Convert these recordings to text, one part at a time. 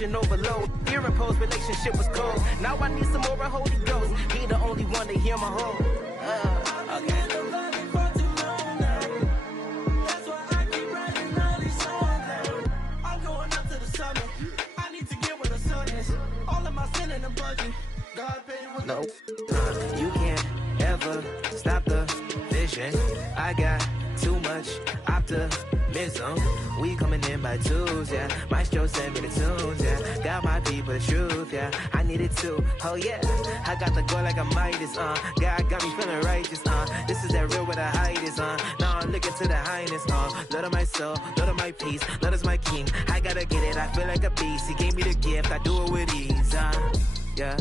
emotion overload. Fear imposed, relationship was cold. Now I need some more of Holy Ghost. He the only one to hear my home. Okay. No, you can't ever stop the vision. I got too much optimism. We coming in by twos, yeah. Maestro sent me the tunes, yeah. Got my people the truth, yeah. I need it too, oh yeah. I got the go like a Midas, God got me feeling righteous, This is that real where the height is, Now I'm looking to the highness, Lord of my soul, Lord of my peace, Lord is my king. I gotta get it, I feel like a beast. He gave me the gift, I do it with ease, yeah, yeah.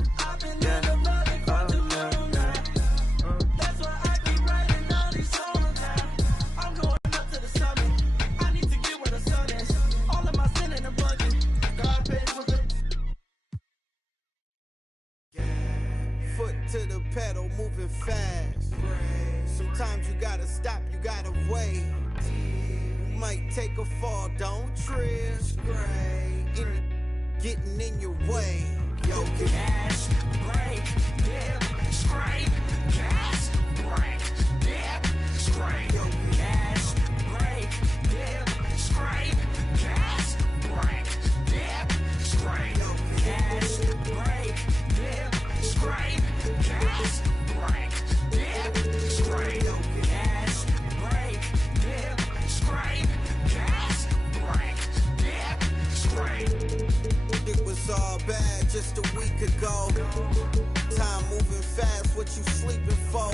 To the pedal, moving fast. Sometimes you gotta stop, you gotta wait. You might take a fall, don't trip. Getting in your way. Yo, gas, brake, dip, scrape. Gas, brake, dip, scrape. Yo, gas, brake, dip, scrape. Gas, brake, dip, scrape. Yo, gas, brake, dip, scrape. Gas, brake, dip, scrape. Gas, brake, dip, scrape. Gas, brake, dip, scrape. It was all bad just a week ago. Time moving fast, what you sleeping for?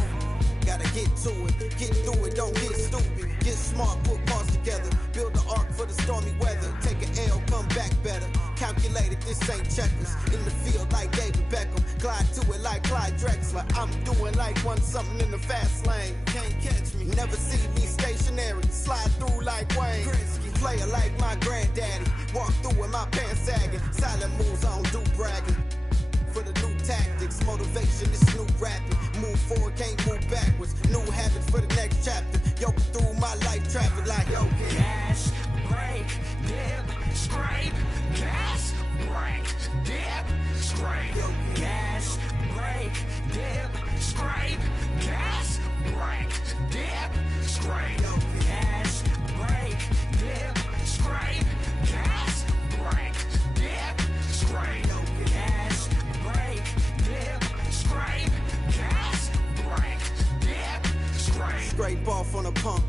Gotta get to it, get through it, don't get stupid. Get smart, put parts together. Build the ark for the stormy weather. Take an L, come back better. Calculated, this ain't checkers. In the field like David Beckham. Glide to it like Clyde Drexler. I'm doing like one something in the fast lane. Can't catch me. Never see me stationary. Slide through like Wayne. Player like my granddaddy. Walk through with my pants sagging. Silent moves, I don't do bragging. For the new tactics, motivation is new rapping. Move forward, can't move backwards. New habits for the next chapter. Yo, through my life traffic like yo. Gas, brake, dip, scrape. Gas, brake, dip, scrape. Yo, gas, brake, dip, scrape. Gas, brake, dip, scrape. Yo, gas, brake, dip, scrape. Gas, brake, dip, scrape. Yo, gas, brake, dip, scrape. Gas, brake, dip, scrape. Scrape off on a pump.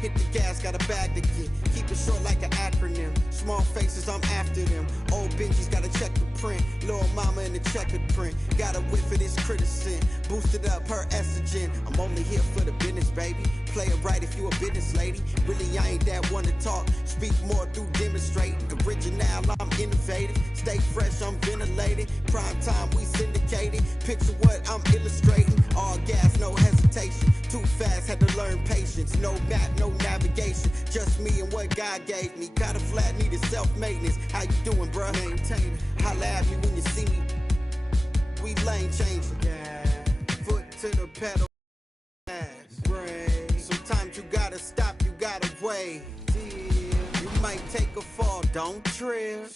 Hit the gas, got a bag to get. Keep it short like an acronym. Small faces, I'm after them. Old Benji's gotta check the print. Little mama in the checkered print. Got a whiff of this criticism. Boosted up her estrogen. I'm only here for the business, baby. Play it right if you a business lady. Really, I ain't that one to talk. Speak more through demonstrating. Original, I'm innovative. Stay fresh, I'm ventilated. Prime time, we syndicated. Picture what I'm illustrating. All gas, no hesitation. Too fast, had to learn patience. No map, no navigation. Just me and what God gave me. Got a flat, needed self-maintenance. How you doing, bruh? Maintain. Holla at me when you see me. We lane changing. Yeah. Foot to the pedal. Sometimes you gotta stop, you gotta wait. You might take a fall, don't trip.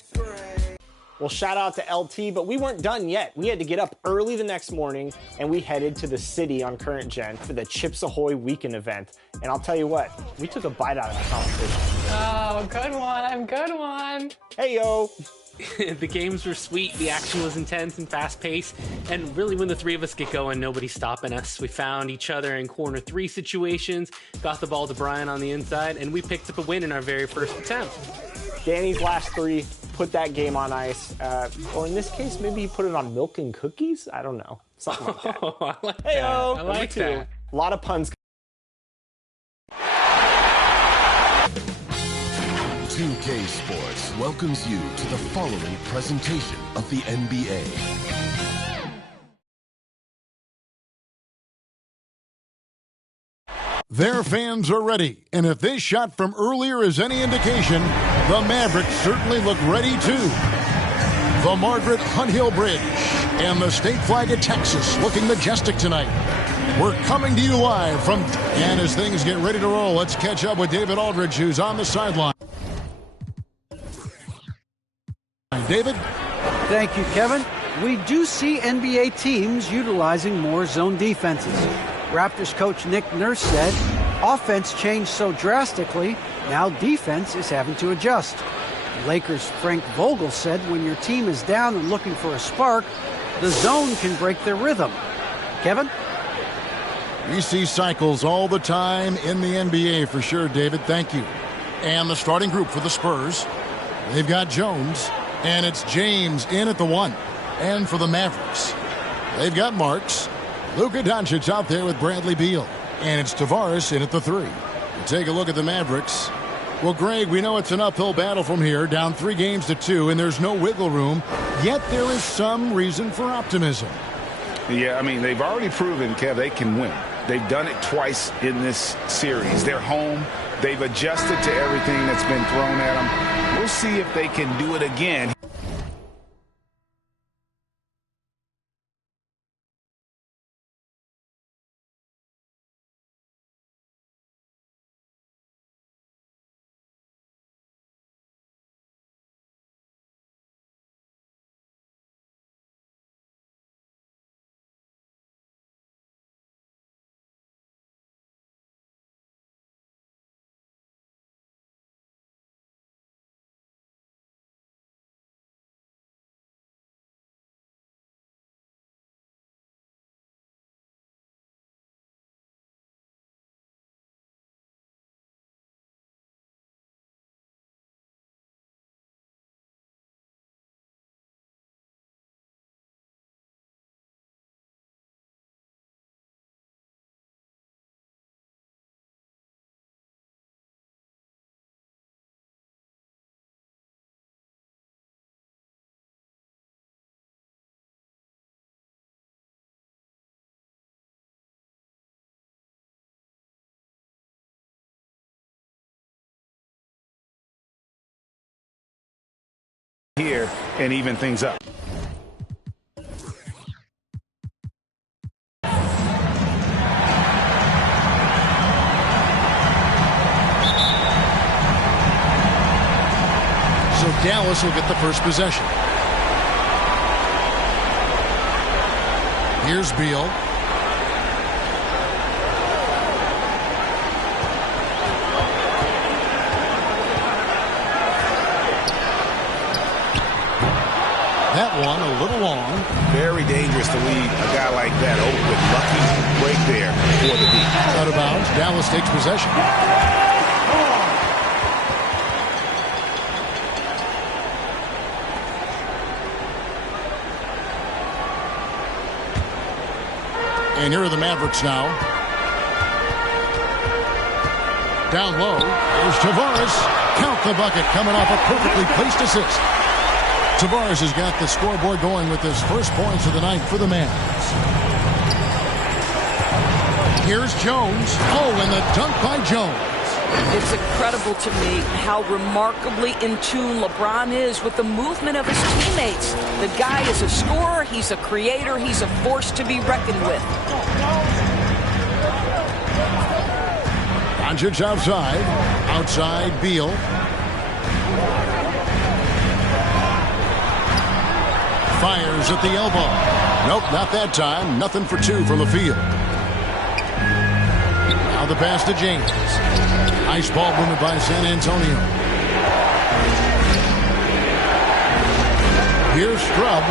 Well, shout out to LT, but we weren't done yet. We had to get up early the next morning, and we headed to the city on Current Gen for the Chips Ahoy weekend event. And I'll tell you what, we took a bite out of the competition. Oh, good one, good one. Hey, yo. The games were sweet, the action was intense and fast-paced, and really when the three of us get going, nobody's stopping us. We found each other in corner 3 situations, got the ball to Brian on the inside, and we picked up a win in our very first attempt. Danny's last 3 put that game on ice, or in this case, maybe he put it on milk and cookies? I don't know. Something like that. Oh, I like Hey, that. yo. I like that. A lot of puns. 2K Sports welcomes you to the following presentation of the NBA. Their fans are ready, and if this shot from earlier is any indication, the Mavericks certainly look ready too. The Margaret Hunt Hill Bridge and the state flag of Texas looking majestic tonight. We're coming to you live from, and as things get ready to roll, let's catch up with David Aldridge, who's on the sideline. David? Thank you, Kevin. We do see NBA teams utilizing more zone defenses. Raptors coach Nick Nurse said, offense changed so drastically, now defense is having to adjust. Lakers' Frank Vogel said when your team is down and looking for a spark, the zone can break their rhythm. Kevin? We see cycles all the time in the NBA for sure, David. Thank you. And the starting group for the Spurs, they've got Jones, and it's James in at the 1. And for the Mavericks, they've got Marks, Luka Doncic out there with Bradley Beal, and it's Tavares in at the 3. Take a look at the Mavericks. Well, Greg, we know it's an uphill battle from here, down 3-2, and there's no wiggle room, yet there is some reason for optimism. Yeah, I mean, they've already proven, Kev, they can win. They've done it twice in this series. They're home. They've adjusted to everything that's been thrown at them. We'll see if they can do it again. Here and even things up. So Dallas will get the first possession. Here's Beal. That one a little long. Very dangerous to leave a guy like that open. Lucky break there for the D. Out of bounds. Dallas takes possession. And here are the Mavericks now. Down low. There's Tavares. Count the bucket coming off a perfectly placed assist. Tavares has got the scoreboard going with his first points of the night for the Mavs. Here's Jones. Oh, and the dunk by Jones. It's incredible to me how remarkably in tune LeBron is with the movement of his teammates. The guy is a scorer, he's a creator, he's a force to be reckoned with. Doncic outside. Outside Beal. Fires at the elbow. Nope, not that time. Nothing for 2 from the field. Now the pass to James. Nice ball movement by San Antonio. Here's Scrub.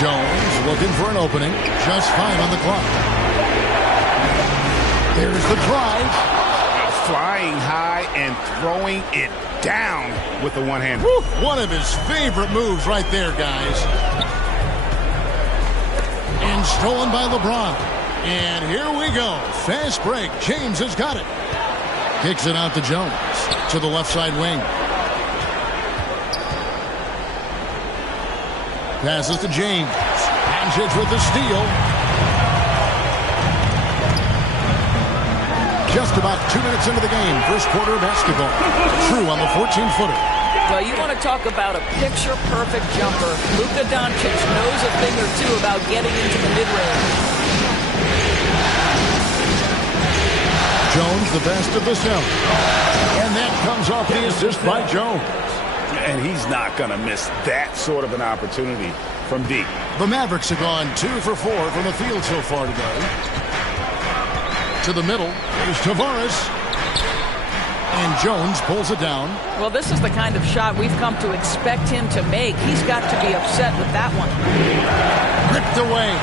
Jones looking for an opening. Just fine on the clock. There's the drive. Flying high and throwing it down with the one-hander. One of his favorite moves right there, guys. And stolen by LeBron. And here we go. Fast break. James has got it. Kicks it out to Jones. To the left side wing. Passes to James. Doncic with the steal. Just about 2 minutes into the game. First quarter of basketball. True on the 14-footer. Well, you want to talk about a picture-perfect jumper. Luka Doncic knows a thing or two about getting into the mid-range. Jones, the best of the seven. And that comes off the assist by Jones. And he's not going to miss that sort of an opportunity from deep. The Mavericks have gone 2 for 4 from the field so far today. To the middle is Tavares. And Jones pulls it down. Well, this is the kind of shot we've come to expect him to make. He's got to be upset with that one. Ripped away.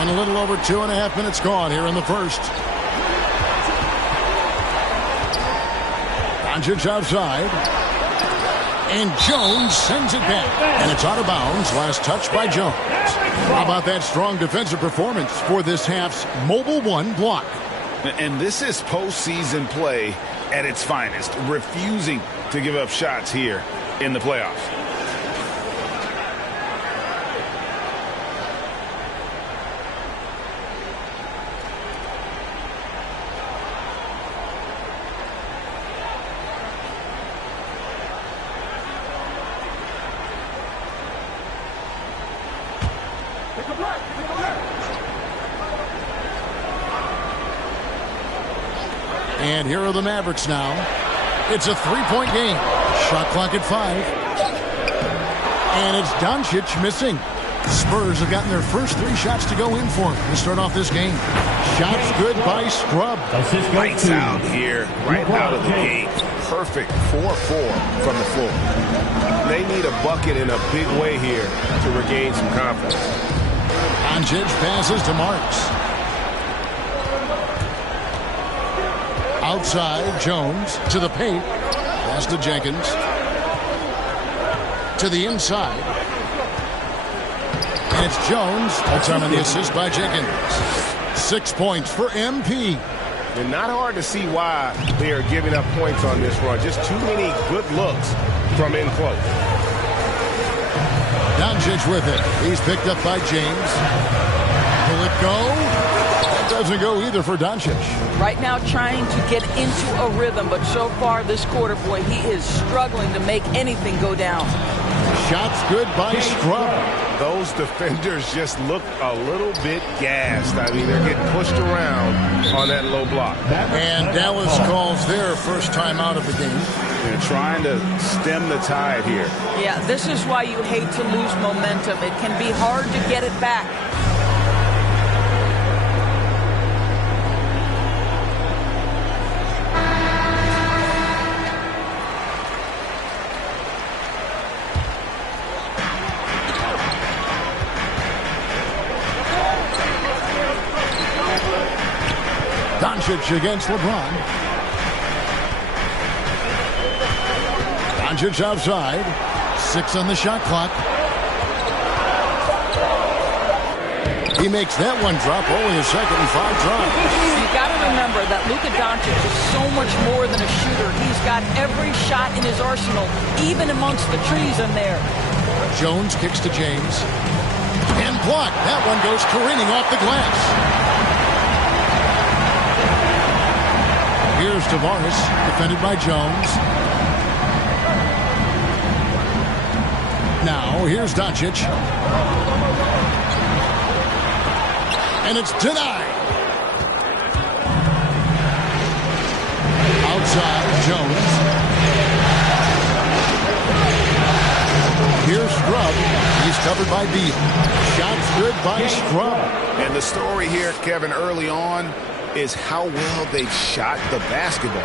And a little over 2.5 minutes gone here in the first. Doncic outside. And Jones sends it back. And it's out of bounds. Last touch by Jones. How about that strong defensive performance for this half's Mobile One block? And this is postseason play at its finest. Refusing to give up shots here in the playoffs. And here are the Mavericks now. It's a 3-point game. Shot clock at 5. And it's Doncic missing. Spurs have gotten their first 3 shots to go in for him to start off this game. Shots good by Scrub. Lights out here, right out of the gate. Perfect 4-4 from the floor. They need a bucket in a big way here to regain some confidence. Doncic passes to Marks. Outside, Jones to the paint. Pass to Jenkins. To the inside. And it's Jones. That's on the assist by Jenkins. 6 points for MP. And not hard to see why they are giving up points on this run. Just too many good looks from in close. Doncic with it. He's picked up by James. Will it go? That doesn't go either for Doncic. Right now trying to get into a rhythm, but so far this quarter, boy, he is struggling to make anything go down. Shots good by Scrub. Those defenders just look a little bit gassed. I mean, they're getting pushed around on that low block. And Dallas calls their first time out of the game. They're trying to stem the tide here. Yeah, this is why you hate to lose momentum. It can be hard to get it back. Doncic against LeBron. Doncic outside. 6 on the shot clock. He makes that one drop. Only a second and 5 drops. You got to remember that Luka Doncic is so much more than a shooter. He's got every shot in his arsenal, even amongst the trees in there. Jones kicks to James. And blocked. That one goes careening off the glass. Here's Tavares, defended by Jones. Now, here's Doncic. And it's denied. Outside, Jones. Here's Scrub. He's covered by Beal. Shots good by Scrub. And the story here, Kevin, early on, is how well they've shot the basketball.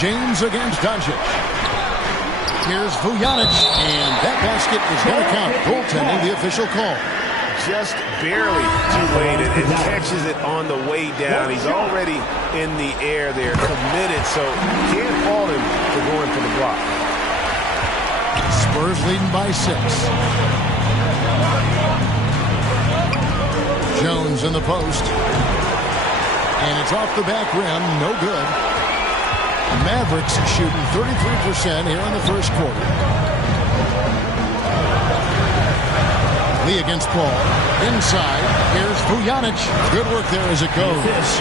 James against Doncic. Here's Vujanic, and that basket is going to count. Goaltending, the official call. Just barely too late and catches it on the way down. He's already in the air there, committed, so can't fault him for going for the block. Spurs leading by 6. Jones in the post. And it's off the back rim, no good. Mavericks shooting 33% here in the first quarter. Lee against Paul. Inside. Here's Vujanic. Good work there as it goes.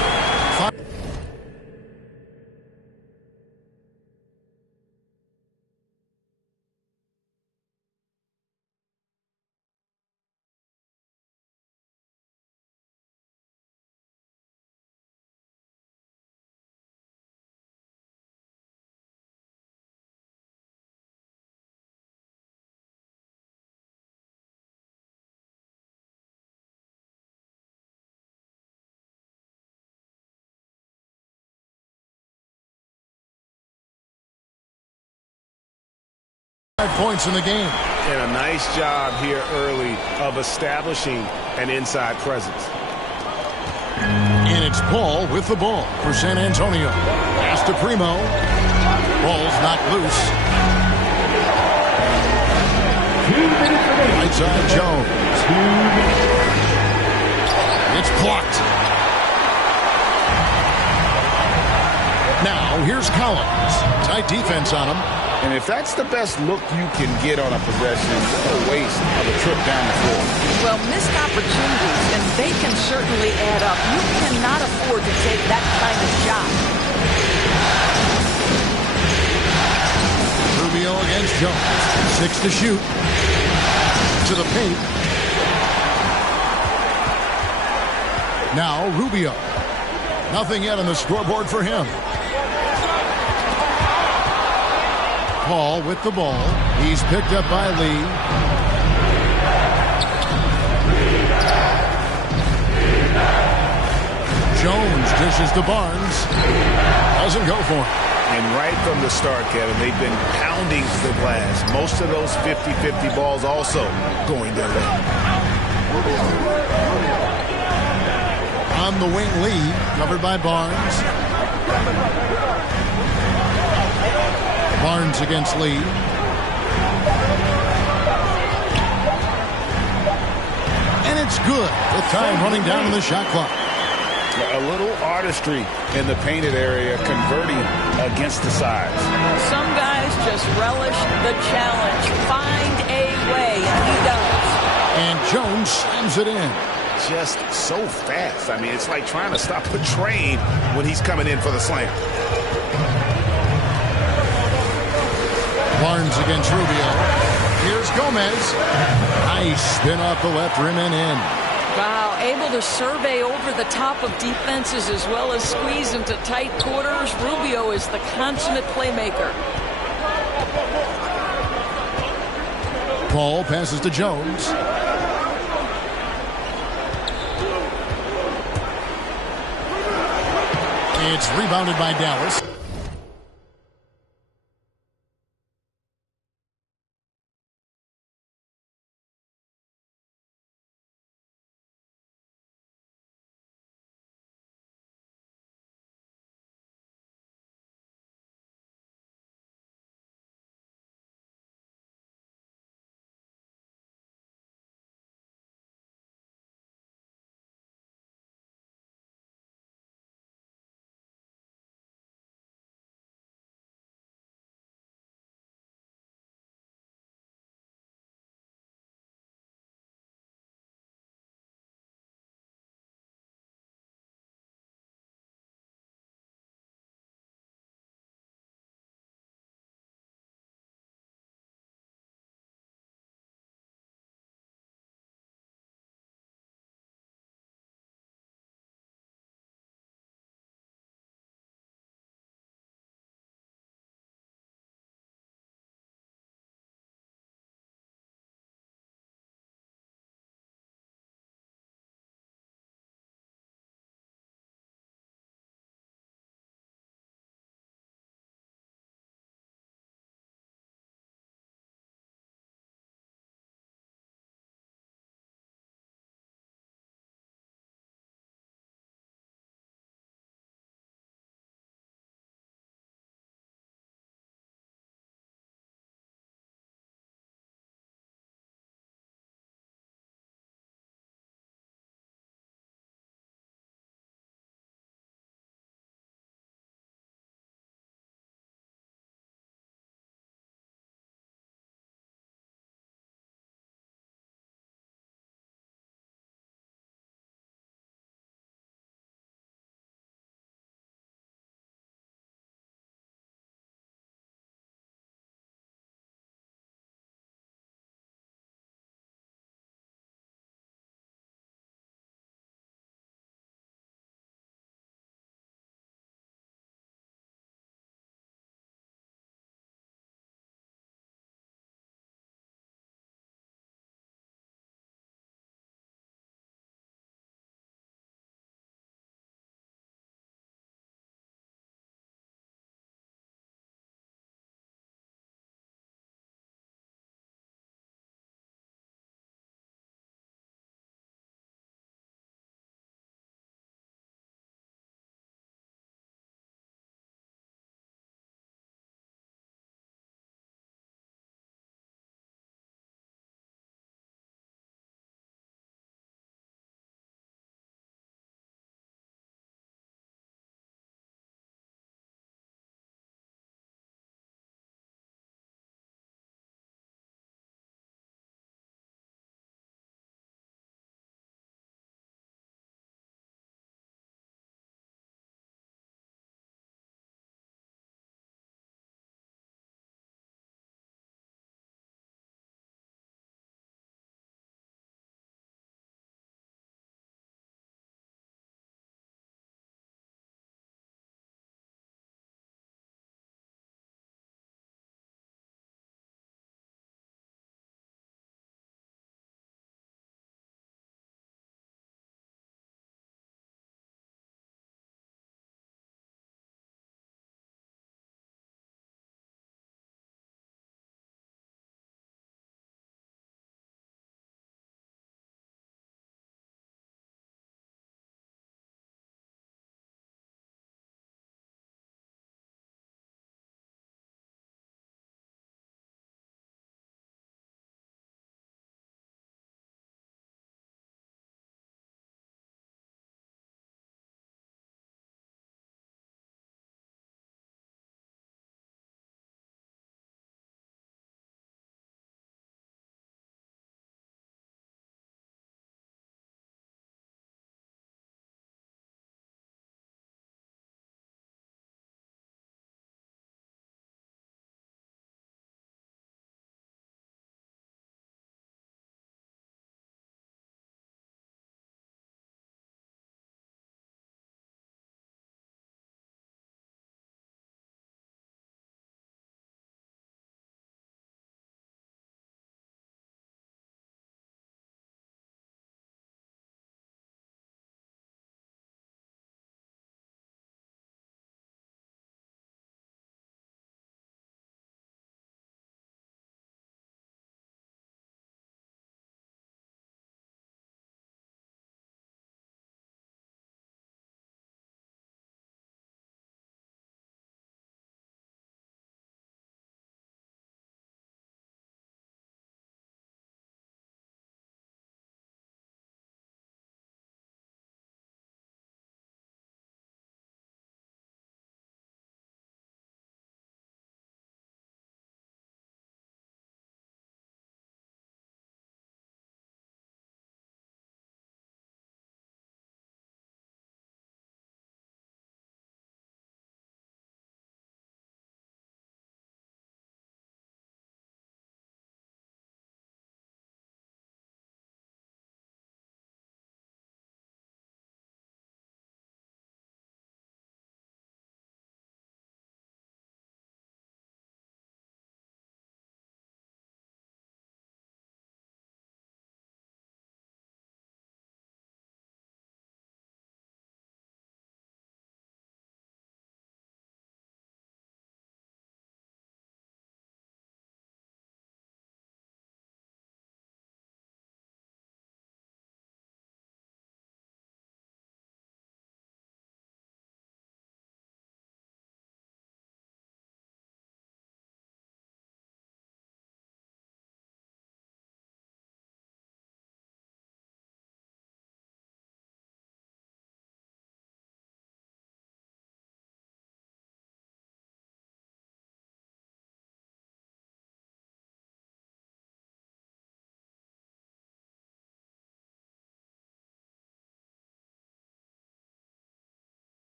5 points in the game. And a nice job here early of establishing an inside presence. And it's Paul with the ball for San Antonio. Pass to Primo. Ball's knocked loose. Right side Jones. It's blocked. Now here's Collins. Tight defense on him. And if that's the best look you can get on a possession, what a waste of a trip down the floor. Well, missed opportunities, and they can certainly add up. You cannot afford to take that kind of shot. Rubio against Jones. 6 to shoot. To the paint. Now Rubio. Nothing yet on the scoreboard for him. Paul with the ball. He's picked up by Lee. Jones dishes to Barnes. Doesn't go for him. And right from the start, Kevin, they've been pounding the glass. Most of those 50-50 balls also going their way. On the wing, Lee, covered by Barnes. Barnes against Lee. And it's good with time running down in the shot clock. A little artistry in the painted area, converting against the sides. Some guys just relish the challenge. Find a way, and he does. And Jones slams it in. Just so fast. I mean, it's like trying to stop a train when he's coming in for the slam. Barnes against Rubio. Here's Gomez. Nice spin off the left rim and in. Wow, able to survey over the top of defenses as well as squeeze into tight quarters. Rubio is the consummate playmaker. Paul passes to Jones. It's rebounded by Dallas.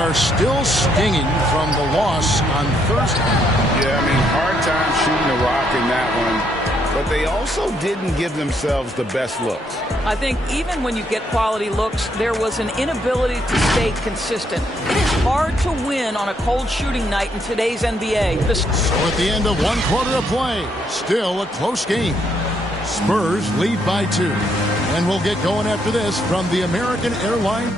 are still stinging from the loss on Thursday. Yeah, I mean, hard time shooting the rock in that one. But they also didn't give themselves the best looks. I think even when you get quality looks, there was an inability to stay consistent. It is hard to win on a cold shooting night in today's NBA. So at the end of one quarter of play, still a close game. Spurs lead by 2. And we'll get going after this from the American Airlines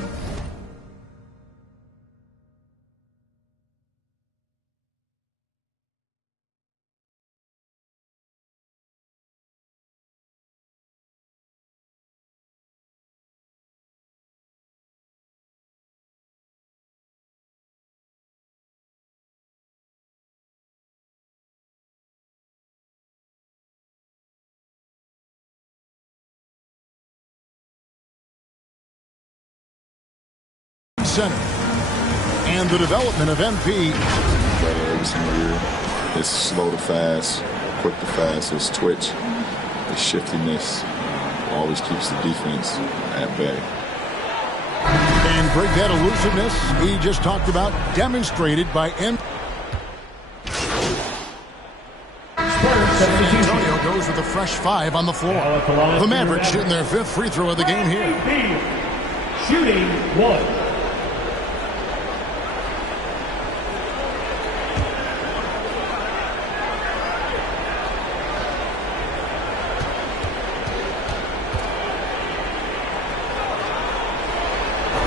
Center. And the development of MP. Better every single year. It's slow to fast, quick to fast. It's twitch. It's shiftiness. Always keeps the defense at bay. And break that elusiveness he just talked about, demonstrated by MP. San Antonio goes with a fresh 5 on the floor. The Mavericks shooting their 5th free throw of the game here. Shooting 1.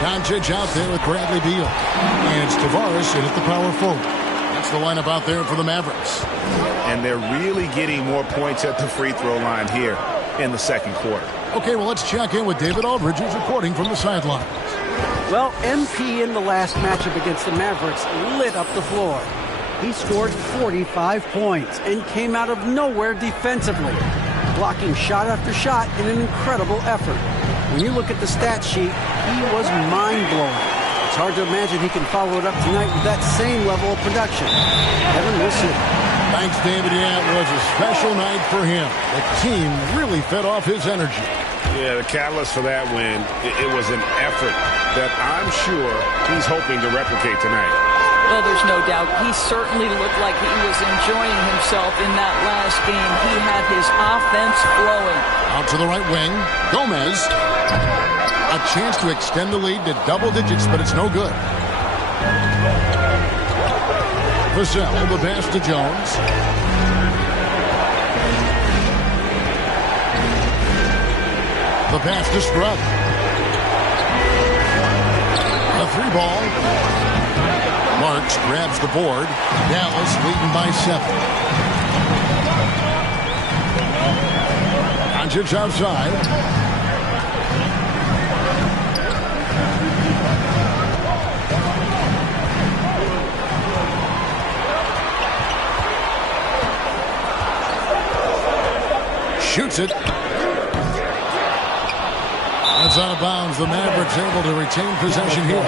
Doncic out there with Bradley Beal. And it's Tavares in at the power forward. That's the lineup out there for the Mavericks. And they're really getting more points at the free throw line here in the second quarter. Okay, well, let's check in with David Aldridge, who's reporting from the sidelines. Well, MP in the last matchup against the Mavericks lit up the floor. He scored 45 points and came out of nowhere defensively, blocking shot after shot in an incredible effort. When you look at the stat sheet, he was mind-blowing. It's hard to imagine he can follow it up tonight with that same level of production. Kevin, we'll see. Thanks, David. Yeah, it was a special night for him. The team really fed off his energy. Yeah, the catalyst for that win, it was an effort that I'm sure he's hoping to replicate tonight. Well, there's no doubt. He certainly looked like he was enjoying himself in that last game. He had his offense flowing. Out to the right wing, Gomez. A chance to extend the lead to double digits, but it's no good. Vassell, the pass to Jones. The pass to Scrub. A 3-ball. Marks grabs the board. Dallas leading by 7. Doncic outside. Shoots it. That's out of bounds. The Mavericks able to retain possession here.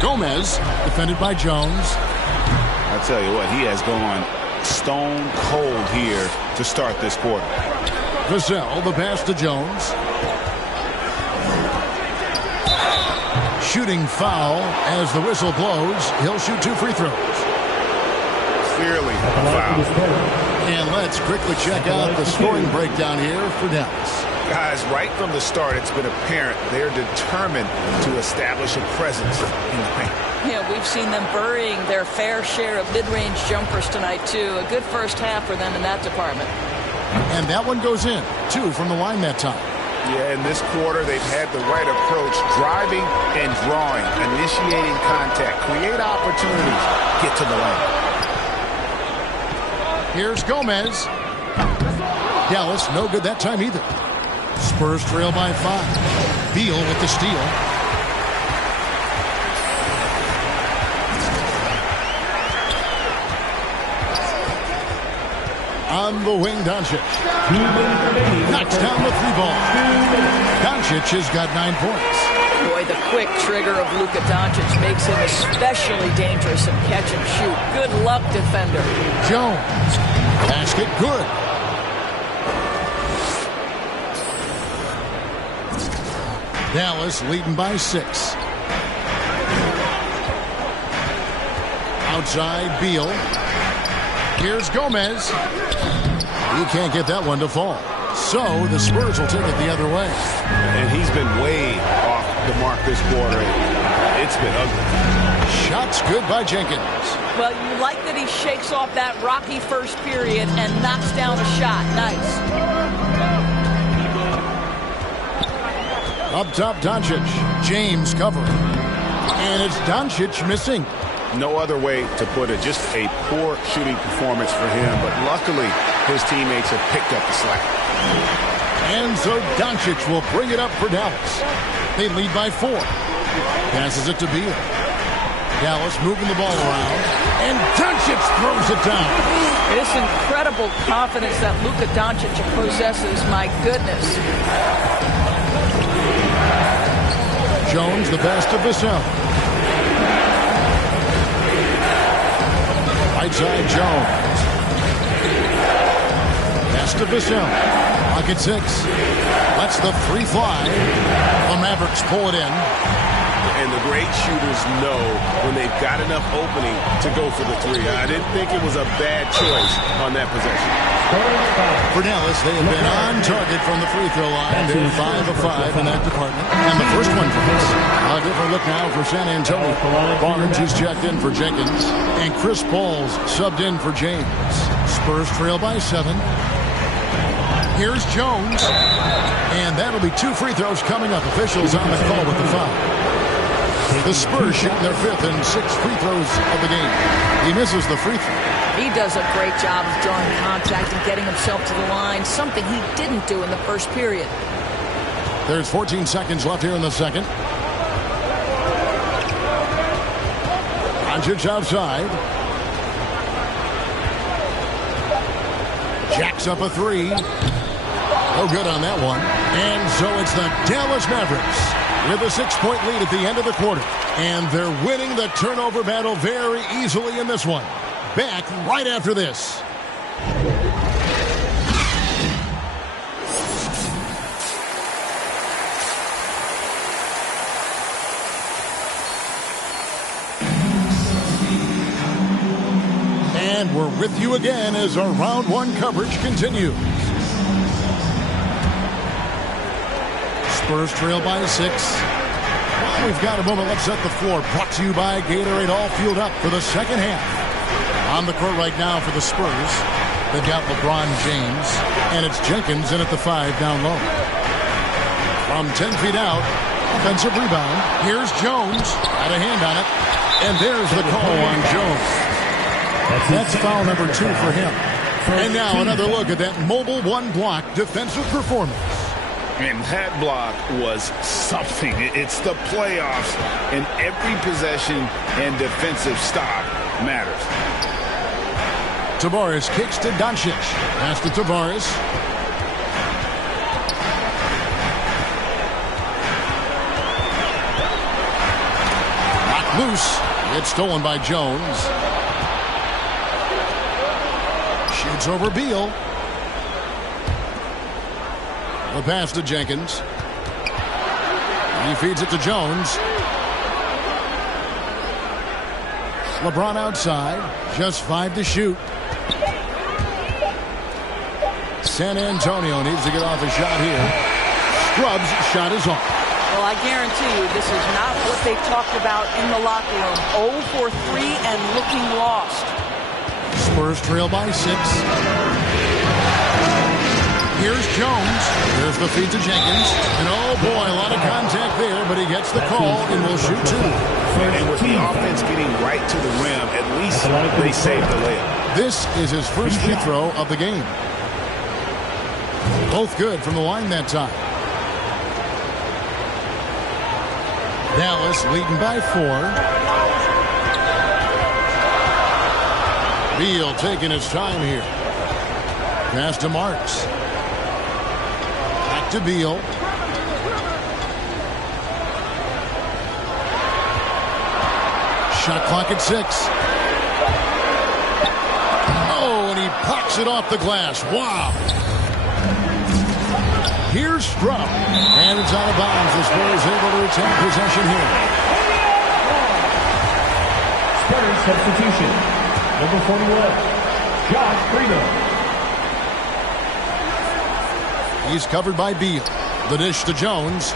Gomez, defended by Jones. I'll tell you what, he has gone stone cold here to start this quarter. Vassell, the pass to Jones. Shooting foul as the whistle blows. He'll shoot 2 free throws. Clearly a foul. And let's quickly check out the scoring breakdown here for Dallas. Guys, right from the start, it's been apparent they're determined to establish a presence in the paint. Yeah, we've seen them burying their fair share of mid-range jumpers tonight, too. A good first half for them in that department. And that one goes in. 2 from the line that time. Yeah, in this quarter, they've had the right approach, driving and drawing, initiating contact, create opportunities, get to the line. Here's Gomez. Dallas, no good that time either. Spurs trail by 5. Beal with the steal. On the wing, Doncic. Knocks down the 3-ball. Doncic has got 9 points. Boy, boy, the quick trigger of Luka Doncic makes him especially dangerous in catch and shoot. Good luck, defender. Jones. Basket good. Dallas leading by 6. Outside, Beal. Here's Gomez. He can't get that one to fall. So the Spurs will take it the other way. And he's been way off the mark this quarter. It's been ugly. Shots good by Jenkins. Well, you like that he shakes off that rocky first period and knocks down a shot. Nice. Up top, Doncic. James covering. And it's Doncic missing. No other way to put it. Just a poor shooting performance for him. But luckily, his teammates have picked up the slack. And so Doncic will bring it up for Dallas. They lead by 4. Passes it to Beal. Dallas moving the ball around. And Doncic throws it down. This incredible confidence that Luka Doncic possesses. My goodness. Jones, the pass to Vassell. Right side, Jones. Pass to Vassell. Pocket 6. Lets the 3 fly. The Mavericks pull it in. And the great shooters know when they've got enough opening to go for the 3. I didn't think it was a bad choice on that possession. For Dallas, they have been on target from the free throw line. They're 5 of 5 in that department. And the first one for us. A different look now for San Antonio. Barnes is checked in for Jenkins. And Chris Paul's subbed in for James. Spurs trail by 7. Here's Jones. And that'll be 2 free throws coming up. Officials on the call with the foul. The Spurs shooting their 5th and 6th free throws of the game. He misses the free throw. He does a great job of drawing contact and getting himself to the line, something he didn't do in the first period. There's 14 seconds left here in the second. Doncic outside. Jacks up a 3. No good on that one. And so it's the Dallas Mavericks with a 6-point lead at the end of the quarter. And they're winning the turnover battle very easily in this one. Back right after this. And we're with you again as our round 1 coverage continues. Spurs trail by 6. Well, we've got a moment. Let's set the floor. Brought to you by Gatorade, all fueled up for the second half. On the court right now for the Spurs, they've got LeBron James, and it's Jenkins in at the 5 down low. From 10 feet out, offensive rebound. Here's Jones. Had a hand on it. And there's the call on Jones. That's foul number 2 for him. And now another look at that mobile 1-block defensive performance. And that block was something. It's the playoffs, and every possession and defensive stop matters. Tavares kicks to Doncic. Pass to Tavares. Knocked loose. It's stolen by Jones. Shoots over Beal. The pass to Jenkins. He feeds it to Jones. LeBron outside. Just 5 to shoot. San Antonio needs to get off a shot here. Scrubs' shot is off. Well, I guarantee you this is not what they talked about in the locker room. 0 for 3 and looking lost. Spurs trail by 6. Here's Jones. There's the feed to Jenkins. And oh boy, a lot of contact there, but he gets the call and will shoot 2. And with the offense getting right to the rim, at least they saved the layup. This is his first free throw of the game. Both good from the line that time. Dallas leading by 4. Beal taking his time here. Pass to Marks. Back to Beal. Shot clock at 6. Oh, and he pops it off the glass. Wow. Here's Strupp. And it's out of bounds. The Spurs able to retain possession here. Spurs substitution. Number 41, Josh Freeman. He's covered by Beal. The dish to Jones.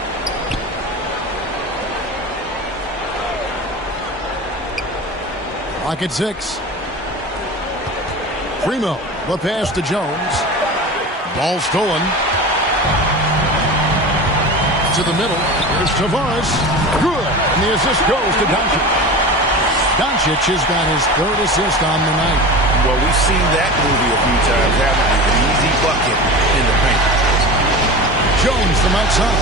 Clock at 6. Primo. The pass to Jones. Ball stolen. To the middle. Here's Tavares. Good. And the assist goes to Doncic. Doncic has got his 3rd assist on the night. Well, we've seen that movie a few times, haven't we? An easy bucket in the paint. Jones from outside.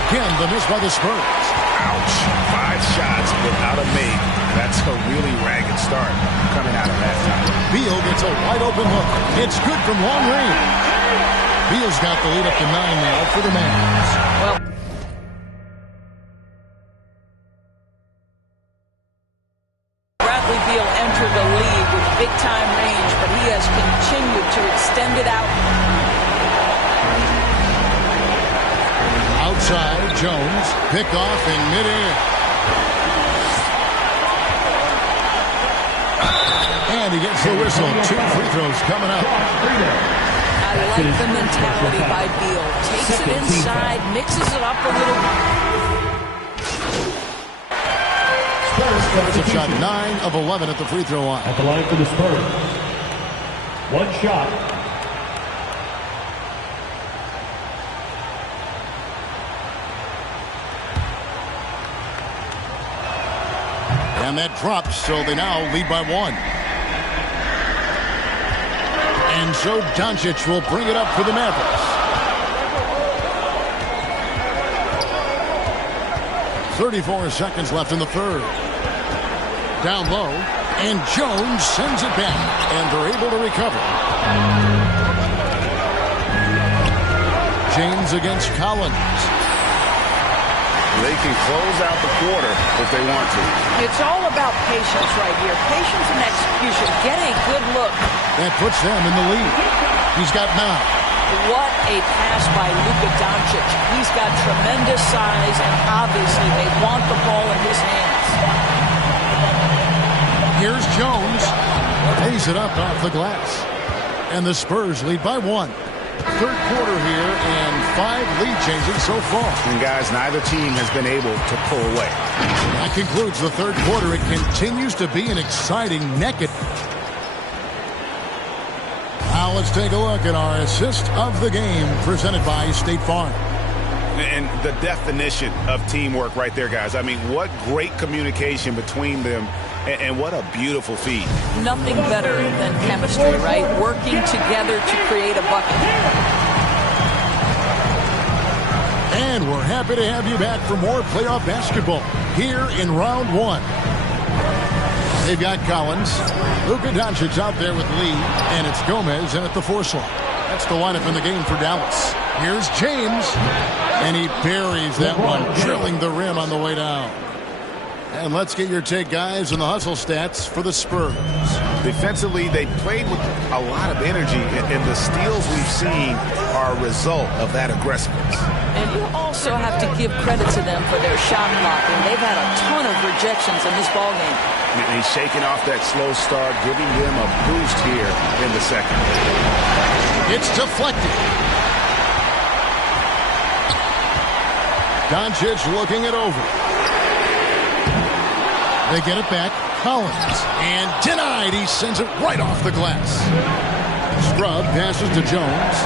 Again, the miss by the Spurs. Ouch. 5 shots without a make. That's a really ragged start coming out of halftime. Beal gets a wide open look. It's good from long range. Beal's got the lead up to 9 now for the Mavs. Well, Bradley Beal entered the league with big-time range, but he has continued to extend it out. Outside, Jones. Picked off in midair. And he gets the whistle. 2 free throws coming up. I like the mentality by Beal. Takes it inside, mixes it up a little. Spurs have shot 9 of 11 at the free throw line. At the line for the Spurs. 1 shot. And that drops, so they now lead by 1. And so Doncic will bring it up for the Mavericks. 34 seconds left in the 3rd. Down low, and Jones sends it back, and they're able to recover. James against Collins. They can close out the quarter if they want to. It's all about patience right here. Patience and execution. Get a good look. That puts them in the lead. He's got 9. What a pass by Luka Doncic. He's got tremendous size, and obviously they want the ball in his hands. Here's Jones. Pays it up off the glass. And the Spurs lead by 1. 3rd quarter here, and 5 lead changes so far. And guys, neither team has been able to pull away. That concludes the 3rd quarter. It continues to be an exciting naked. Now let's take a look at our assist of the game presented by State Farm. And the definition of teamwork right there, guys. I mean, what great communication between them, and what a beautiful feed. Nothing better than chemistry, right? Working together to create a bucket. And we're happy to have you back for more playoff basketball here in round 1. They've got Collins. Luka Doncic out there with Lee, and it's Gomez in at the 4 slot. That's the lineup in the game for Dallas. Here's James, and he buries that one, drilling the rim on the way down. And let's get your take, guys, on the hustle stats for the Spurs. Defensively, they played with a lot of energy, and the steals we've seen are a result of that aggressiveness. And you also have to give credit to them for their shot blocking. They've had a ton of rejections in this ballgame. And he's shaking off that slow start, giving them a boost here in the 2nd. It's deflected. Doncic looking it over. They get it back. Collins. And denied. He sends it right off the glass. Scrub passes to Jones.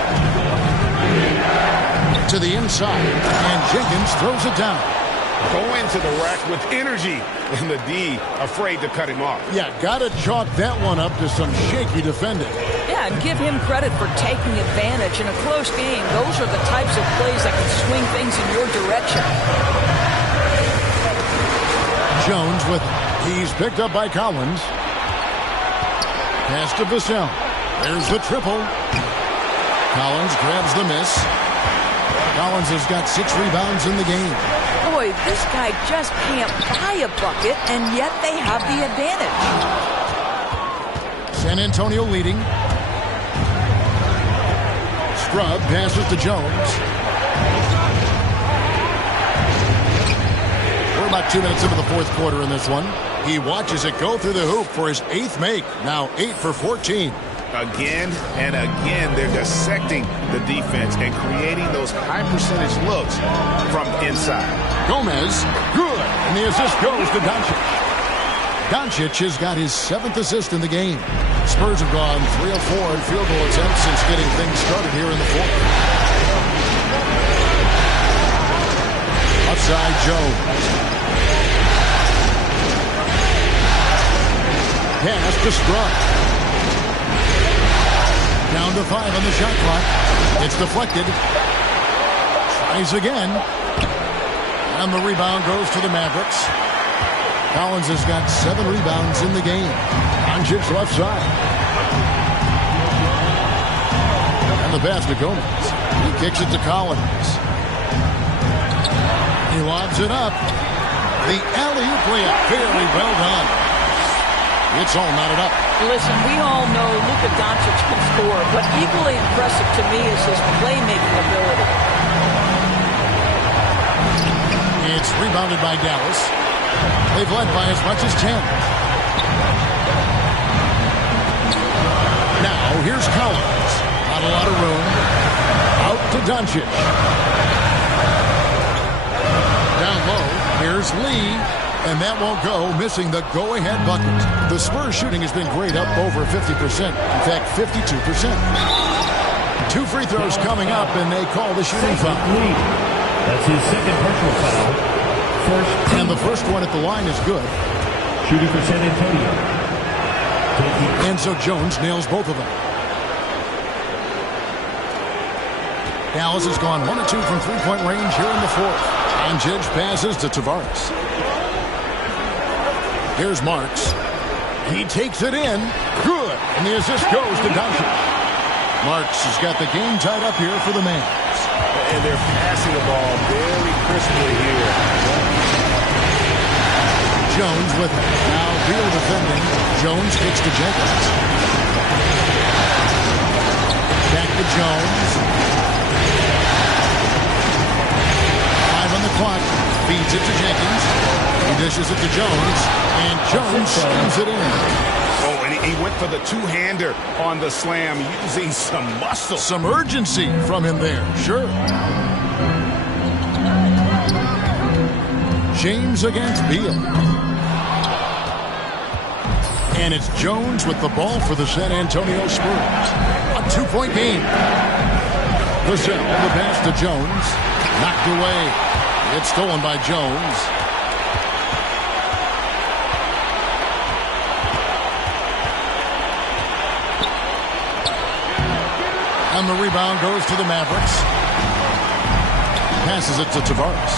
To the inside. And Jenkins throws it down. Going to the rack with energy. And the D afraid to cut him off. Yeah, got to chalk that one up to some shaky defending. Yeah, and give him credit for taking advantage in a close game. Those are the types of plays that can swing things in your direction. Jones with it. He's picked up by Collins. Pass to Vassell. There's the triple. Collins grabs the miss. Collins has got 6 rebounds in the game. boy, this guy just can't buy a bucket, and yet they have the advantage. San Antonio leading. Scrub passes to Jones. We're about 2 minutes into the fourth quarter in this one. He watches it go through the hoop for his 8th make. Now 8 for 14. Again and again, they're dissecting the defense and creating those high percentage looks from inside. Gomez, good. And the assist goes to Doncic. Doncic has got his 7th assist in the game. Spurs have gone 3 of 4 in field goal attempts since getting things started here in the fourth. Outside Jones. Pass to Scrub. Down to 5 on the shot clock. It's deflected. Tries again. And the rebound goes to the Mavericks. Collins has got 7 rebounds in the game. Doncic left side. And the pass to Gomez. He kicks it to Collins. He lobs it up. The alley-oop layup. Very well done. It's all knotted up. Listen, we all know Luka Doncic can score, but equally impressive to me is his playmaking ability. It's rebounded by Dallas. They've led by as much as 10. Now, here's Collins. Not a lot of room. Out to Doncic. Down low, here's Lee. And that won't go, missing the go-ahead bucket. The Spurs shooting has been great, up over 50%. In fact, 52%. 2 free throws coming up, and they call the shooting foul. That's his second personal foul. And the first one at the line is good. Shooting for San Antonio. And so Jones nails both of them. Dallas has gone 1 of 2 from three-point range here in the fourth. Doncic passes to Tavares. Here's Marks. He takes it in. Good. And the assist goes to Doncic. Marks has got the game tied up here for the Mavs. And they're passing the ball very crisply here. Jones with it. Now Beal defending. Jones kicks to Jenkins. Back to Jones. 5 on the clock. Feeds it to Jenkins. He dishes it to Jones. And Jones slams it in. Oh, and he went for the two-hander on the slam, using some muscle. Some urgency from him there, sure. James against Beal. And it's Jones with the ball for the San Antonio Spurs. A 2-point game. Vassell, the pass to Jones. Knocked away. It's stolen by Jones. And the rebound goes to the Mavericks. Passes it to Tavares.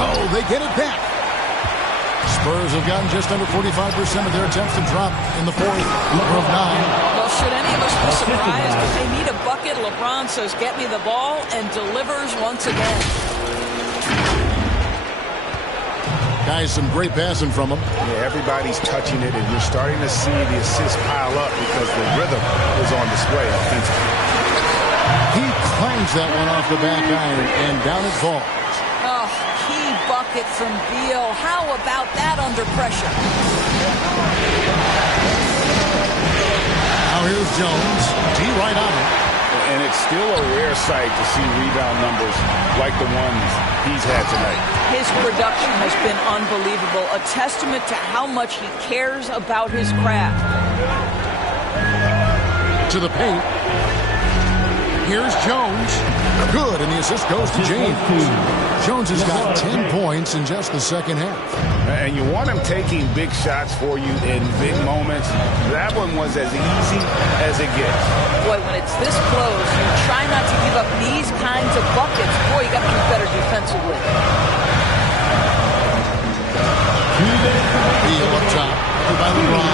Oh, they get it back. Spurs have gotten just under 45% of their attempts to drop in the fourth. Number of 9. Well, should any of us be surprised if they need a bucket? LeBron says, "Get me the ball," and delivers once again. Guys, some great passing from him. Yeah, everybody's touching it, and you're starting to see the assists pile up because the rhythm is on display offensively. He climbs that one off the back iron, and down it falls. Oh, key bucket from Beal. How about that under pressure? Now here's Jones. D right on it. And it's still a rare sight to see rebound numbers like the ones he's had tonight. His production has been unbelievable, a testament to how much he cares about his craft. To the paint. Here's Jones. Good, and the assist goes to James. Jones has got 10 points in just the second half. And you want him taking big shots for you in big moments. That one was as easy as it gets. Boy, when it's this close, you try not to give up these kinds of buckets. Boy, you got to be better defensively. Beal up top. By LeBron.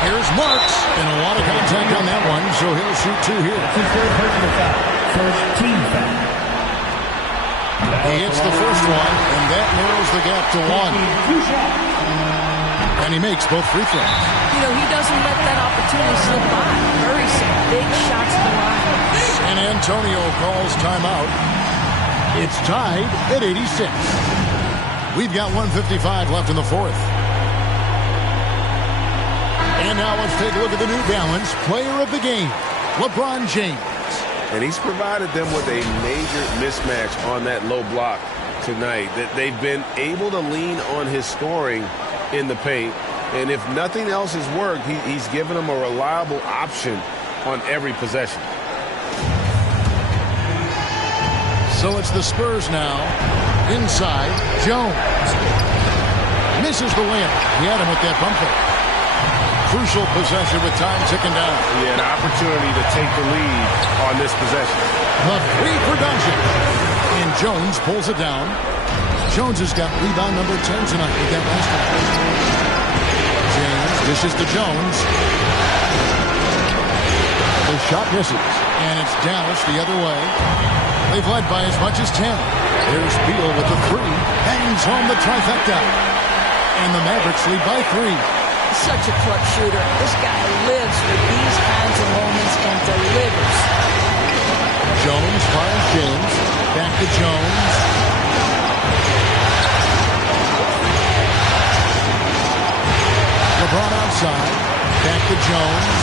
Here's Marks, and a lot of contact on that one, so he'll shoot 2 here. That's his third personal foul. First team foul. He hits the first one, and that narrows the gap to 1. And he makes both free throws. You know, he doesn't let that opportunity slip by. Buries some big shots at the line. And Antonio calls timeout. It's tied at 86. We've got 1:55 left in the fourth. And now let's take a look at the New Balance player of the game, LeBron James. And he's provided them with a major mismatch on that low block tonight. That they've been able to lean on his scoring in the paint. And if nothing else has worked, he's given them a reliable option on every possession. So it's the Spurs now. Inside, Jones. Misses the layup. He had him with that bump fake. Crucial possession with time ticking down. He had an opportunity to take the lead on this possession. The three for Doncic. And Jones pulls it down. Jones has got rebound number 10 tonight with that last one. James dishes to Jones. The shot misses. And it's Dallas the other way. They've led by as much as 10. There's Beal with the three. Hangs home the trifecta. And the Mavericks lead by 3. Such a clutch shooter. This guy lives for these kinds of moments and delivers. Jones finds James. Back to Jones. LeBron outside. Back to Jones.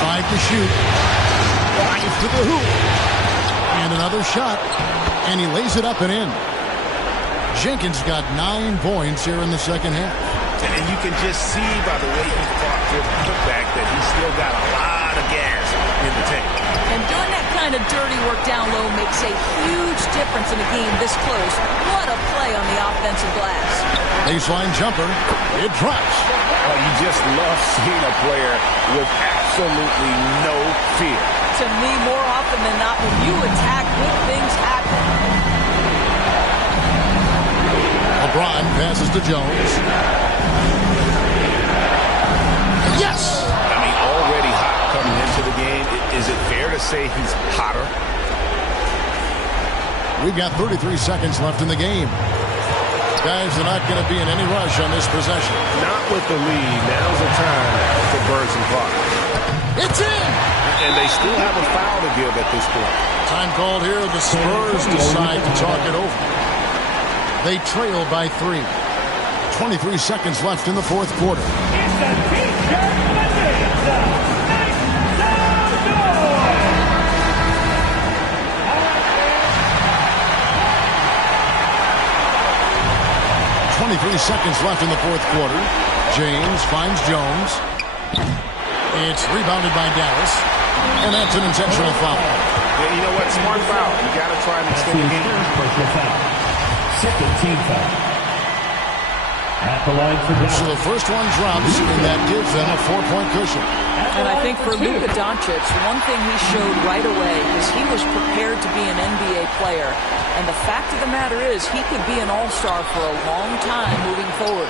5 to shoot. 5 to the hoop. And another shot. And he lays it up and in. Jenkins got 9 points here in the second half. And you can just see by the way he fought for the putback that he's still got a lot of gas in the tank. And doing that kind of dirty work down low makes a huge difference in a game this close. What a play on the offensive glass. Baseline jumper. It drops. Oh, you just love seeing a player with absolutely no fear. To me, more often than not, when you attack, good things happen. LeBron passes to Jones. Yes! I mean, already hot coming into the game. Is it fair to say he's hotter? We've got 33 seconds left in the game. Guys are not going to be in any rush on this possession. Not with the lead. Now's the time to burn some clock. It's in! And they still have a foul to give at this point. Time called here. The Spurs decide to talk it over. They trail by 3. 23 seconds left in the fourth quarter. It's a T-shirt Mondays. 23 seconds left in the fourth quarter. James finds Jones. It's rebounded by Dallas. And that's an intentional foul. Yeah, you know what? Smart foul. You got to try and extend the game. Personal foul. Second team foul. At the line for Dallas. So the first one drops, and that gives them a 4-point cushion. And I think for Luka Doncic, one thing he showed right away is he was prepared to be an NBA player. And the fact of the matter is he could be an all-star for a long time moving forward.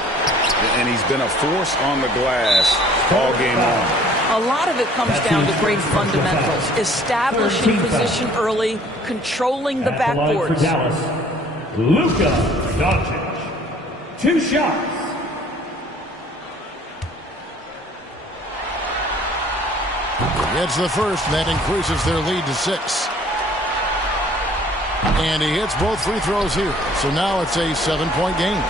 And he's been a force on the glass all game long. A lot of it comes down to great fundamentals. Establishing position early, controlling the backboards. Luka Doncic. 2 shots. Gets the first, and that increases their lead to 6. And he hits both free throws here. So now it's a 7-point game.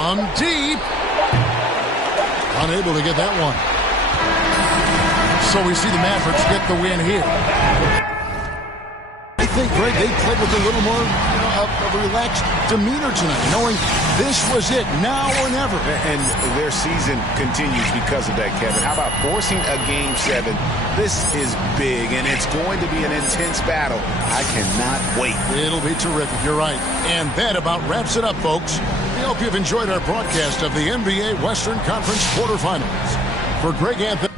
From deep. Unable to get that one. So we see the Mavericks get the win here. I think, Greg, they played with a little more of a relaxed demeanor tonight, knowing this was it, now or never. And their season continues because of that, Kevin. How about forcing a Game 7? This is big, and it's going to be an intense battle. I cannot wait. It'll be terrific, you're right. And that about wraps it up, folks. We hope you've enjoyed our broadcast of the NBA Western Conference quarterfinals. For Greg Anthony.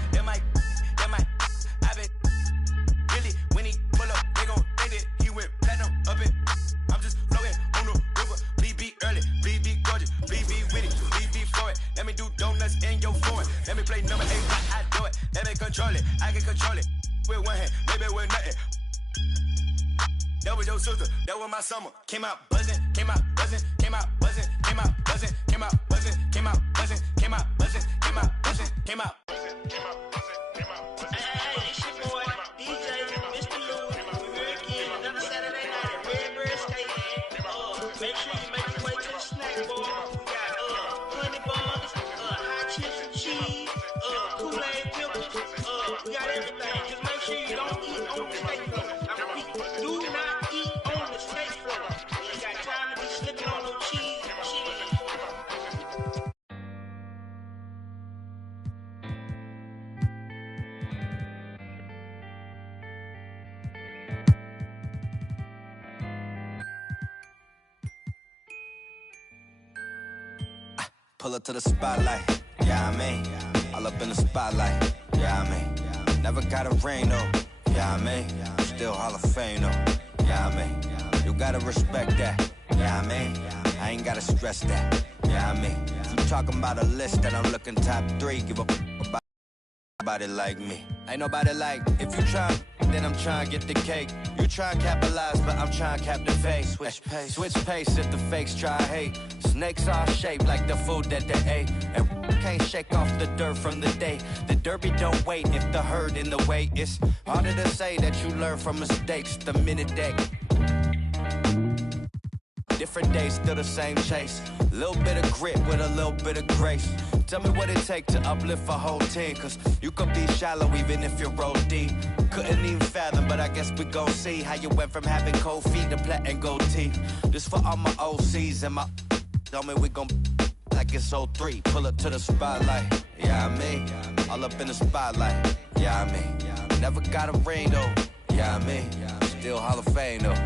That was your sister, that was my summer. Came out buzzing, came out buzzing, came out buzzing, came out buzzing, came out buzzing, came out buzzing, came out buzzing, came out buzzing, came out. Hey, it's your boy, DJ, Mr. Lou. We're here again, another Saturday night at Redbird Stadium. Make sure you make your way to the snack bar. We got honey buns, hot chips and cheese, Kool-Aid pickles. We got everything. Just make sure you don't eat on the steak floor. I repeat, do not eat on the steak floor. You ain't got time to be slipping on no cheese and cheese. Pull up to the spotlight, yeah, I mean. All up in the spotlight, yeah, I mean. Never got a ring, though, yeah, I mean. Still Hall of Fame, though, yeah, I mean. You gotta respect that, yeah, I mean. I ain't gotta stress that, yeah, I mean. You talking about a list that I'm looking top 3, give up about nobody like me. Ain't nobody like, if you try, then I'm trying to get the cake. You try and capitalize, but I'm trying to cap the face. Switch pace if the fakes try hate. Snakes are shaped like the food that they ate. And can't shake off the dirt from the day. The derby don't wait if the herd in the way. It's harder to say that you learn from mistakes the minute that. Different days, still the same chase. Little bit of grit with a little bit of grace. Tell me what it take to uplift a whole team. Cause you could be shallow even if you roll deep. Couldn't even fathom, but I guess we gon' see how you went from having cold feet to platinum and gold teeth. This for all my OCs and my tell me we gon' like it's 03. Pull up to the spotlight, yeah, I mean. All up in the spotlight, yeah, I mean. Never got a ring though, yeah, I mean. Still Hall of Fame though,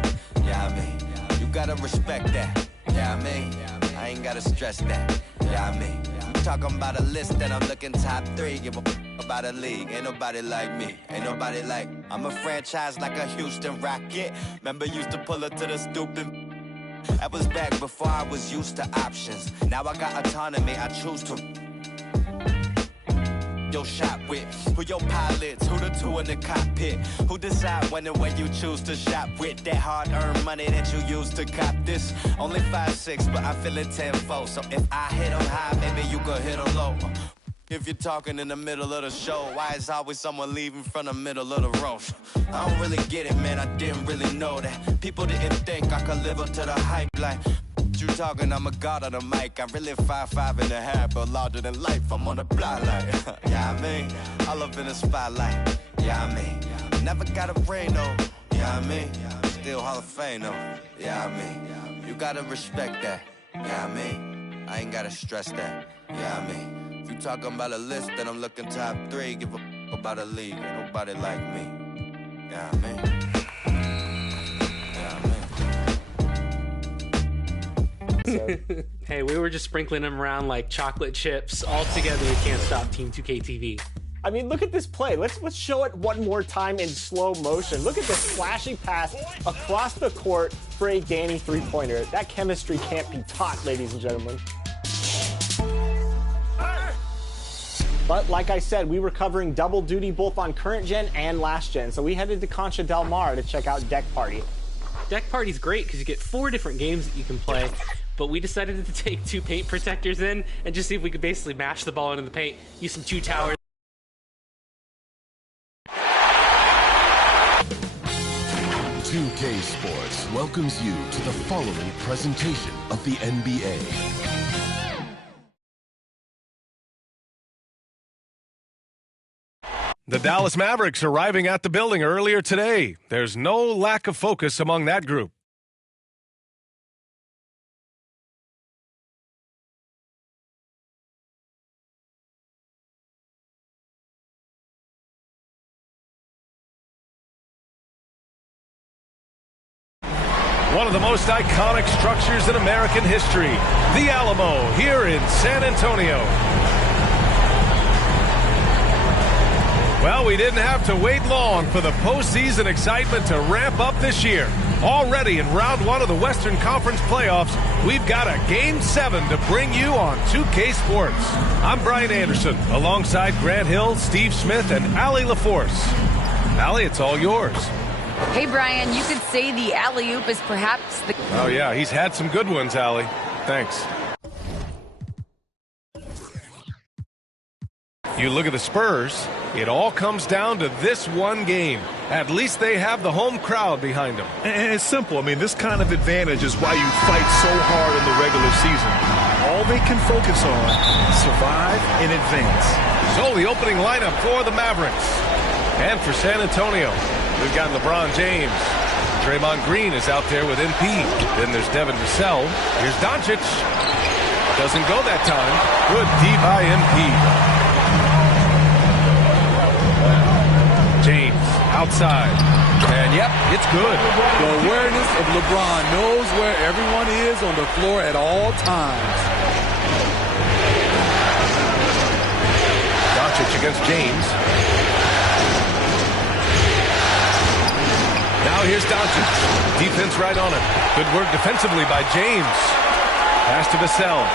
yeah, I mean. You gotta respect that, yeah, I mean. I ain't gotta stress that, yeah, I mean. You talking about a list that I'm looking top 3. Give a about a league, ain't nobody like me. Ain't nobody like, I'm a franchise like a Houston Rocket. Remember used to pull up to the stupid. That was back before I was used to options. Now I got autonomy, I choose to. Your shot with, who your pilots, who the two in the cockpit, who decide when and where you choose to shop with that hard-earned money that you use to cop this. Only 5'6", but I'm feeling 10-4. So if I hit them high, maybe you could hit them low. If you're talking in the middle of the show, why is always someone leaving from the middle of the road? I don't really get it, man, I didn't really know that. People didn't think I could live up to the hype like you talking, I'm a god on the mic. I'm really 5'5.5", but larger than life. I'm on the block like, yeah, I mean. All up in the spotlight, yeah, I mean. Never got a ring though, yeah, I mean. Still Hall of Fame though, yeah, I mean. You gotta respect that, yeah, I mean. I ain't gotta stress that, yeah, I mean. If you talking about a list, then I'm looking top 3. Give a about a league, ain't nobody like me, yeah, I mean. Hey, we were just sprinkling them around like chocolate chips. All together, we can't stop Team 2K TV. I mean, look at this play. Let's show it one more time in slow motion. Look at this flashing pass across the court for a Danny three-pointer. That chemistry can't be taught, ladies and gentlemen. But like I said, we were covering double duty both on current gen and last gen. So we headed to Concha Del Mar to check out Deck Party. Deck Party's great because you get 4 different games that you can play. But we decided to take 2 paint protectors in and just see if we could basically mash the ball into the paint, use some 2 towers. 2K Sports welcomes you to the following presentation of the NBA. The Dallas Mavericks arriving at the building earlier today. There's no lack of focus among that group. One of the most iconic structures in American history, the Alamo, here in San Antonio. Well, we didn't have to wait long for the postseason excitement to ramp up this year. Already in round 1 of the Western Conference playoffs, we've got a Game 7 to bring you on 2K Sports. I'm Brian Anderson, alongside Grant Hill, Steve Smith, and Allie LaForce. Allie, it's all yours. Hey, Brian, you could say the alley-oop is perhaps the... Oh, yeah, he's had some good ones, Allie. Thanks. You look at the Spurs, it all comes down to this one game. At least they have the home crowd behind them. And it's simple. I mean, this kind of advantage is why you fight so hard in the regular season. All they can focus on, survive and advance. So the opening lineup for the Mavericks. And for San Antonio, we've got LeBron James. Draymond Green is out there with MP. Then there's Devin Vassell. Here's Doncic. Doesn't go that time. Good D by MP. James outside. And yep, it's good. The awareness of LeBron knows where everyone is on the floor at all times. Doncic against James. Now here's Doncic. Defense right on him. Good work defensively by James. Pass to Vassell.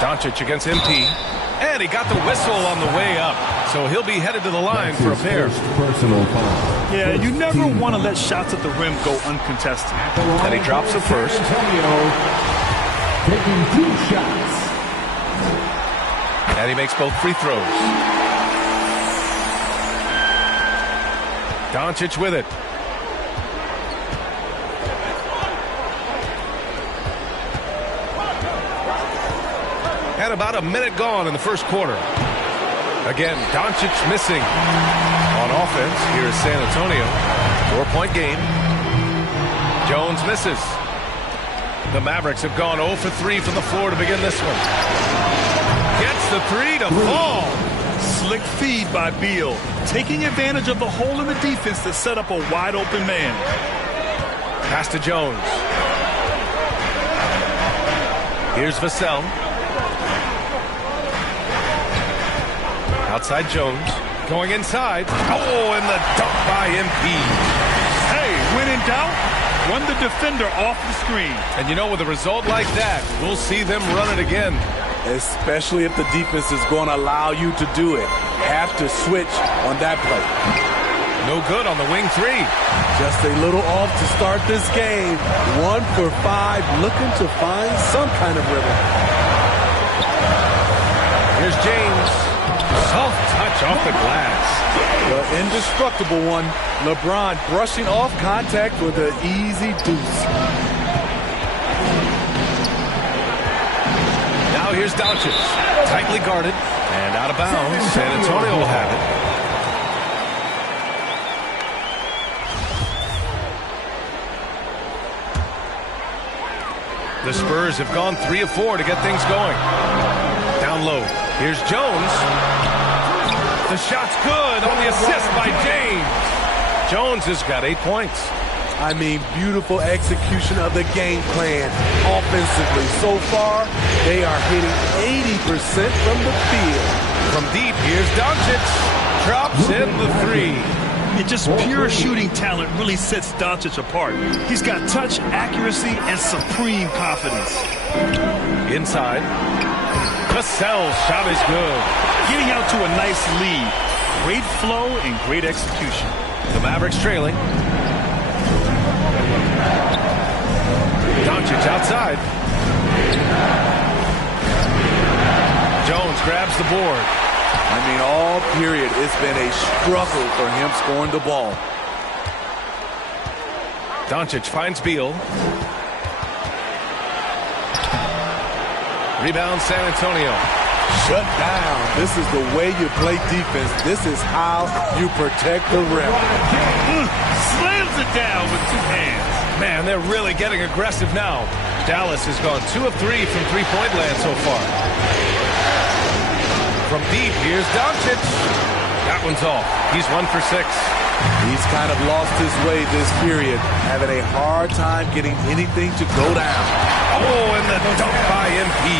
Doncic against MP. And he got the whistle on the way up. So he'll be headed to the line for a pair. Yeah, you never want to let shots at the rim go uncontested. And he drops the first. Taking 2 shots. And he makes both free throws. Doncic with it. And about a minute gone in the first quarter. Again, Doncic missing on offense. Here is San Antonio. 4-point game. Jones misses. The Mavericks have gone 0 for 3 from the floor to begin this one. Gets the 3 to fall. Slick feed by Beal, taking advantage of the hole in the defense to set up a wide open man. Pass to Jones. Here's Vassell. Outside Jones. Going inside. Oh, and the dunk by MP. Hey, when in doubt, run the defender off the screen. And you know, with a result like that, we'll see them run it again. Especially if the defense is going to allow you to do it. Have to switch on that play. No good on the wing 3. Just a little off to start this game. 1 for 5, looking to find some kind of rhythm. Here's James. Soft touch off the glass. The indestructible one. LeBron brushing off contact with an easy deuce. Now here's Doncic. Tightly guarded and out of bounds. San Antonio will have it. The Spurs have gone 3 of 4 to get things going. Down low. Here's Jones. The shot's good on the assist by James. Jones has got 8 points. I mean, beautiful execution of the game plan offensively. So far, they are hitting 80% from the field. From deep, here's Doncic. Drops in the 3. It just pure shooting talent really sets Doncic apart. He's got touch, accuracy, and supreme confidence. Inside. Vassell's shot is good. Getting out to a nice lead. Great flow and great execution. The Mavericks trailing. Doncic outside. Jones grabs the board. I mean, all period, it's been a struggle for him scoring the ball. Doncic finds Beal. Rebound San Antonio. Shut down. This is the way you play defense. This is how you protect the rim. Slams it down with 2 hands. Man, they're really getting aggressive now. Dallas has gone 2 of 3 from three-point land so far. From deep, here's Doncic. That one's off. He's 1 for 6. He's kind of lost his way this period, having a hard time getting anything to go down. Oh, and the dunk by MP.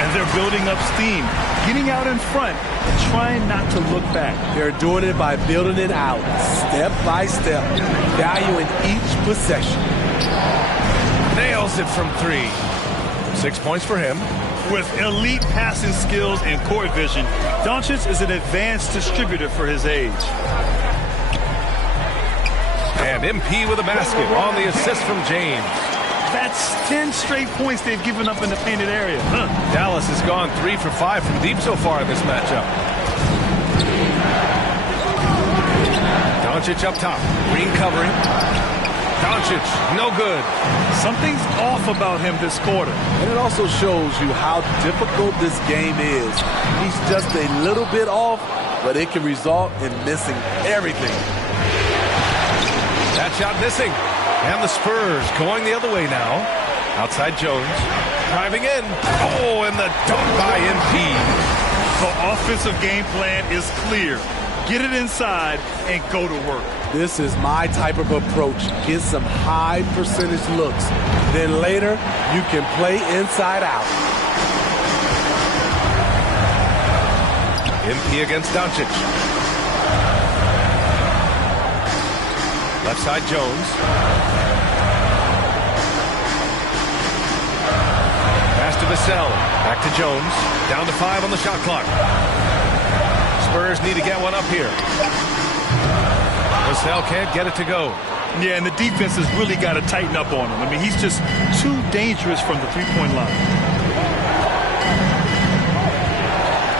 And they're building up steam, getting out in front, and trying not to look back. They're doing it by building it out, step by step, valuing each possession. Nails it from 3. 6 points for him. With elite passing skills and court vision, Doncic is an advanced distributor for his age. And MP with a basket on the assist from James. That's 10 straight points they've given up in the painted area. Dallas has gone 3 for 5 from deep so far in this matchup. Doncic up top. Green covering. Doncic, no good. Something's off about him this quarter. And it also shows you how difficult this game is. He's just a little bit off, but it can result in missing everything. That shot missing. And the Spurs going the other way now. Outside Jones. Driving in. Oh, and the dunk by MP. The offensive game plan is clear. Get it inside and go to work. This is my type of approach. Get some high percentage looks. Then later, you can play inside out. MP against Doncic. Left side Jones. Pass to Vassell. Back to Jones. Down to 5 on the shot clock. Spurs need to get one up here. Vassell can't get it to go. Yeah, and the defense has really got to tighten up on him. I mean, he's just too dangerous from the three-point line.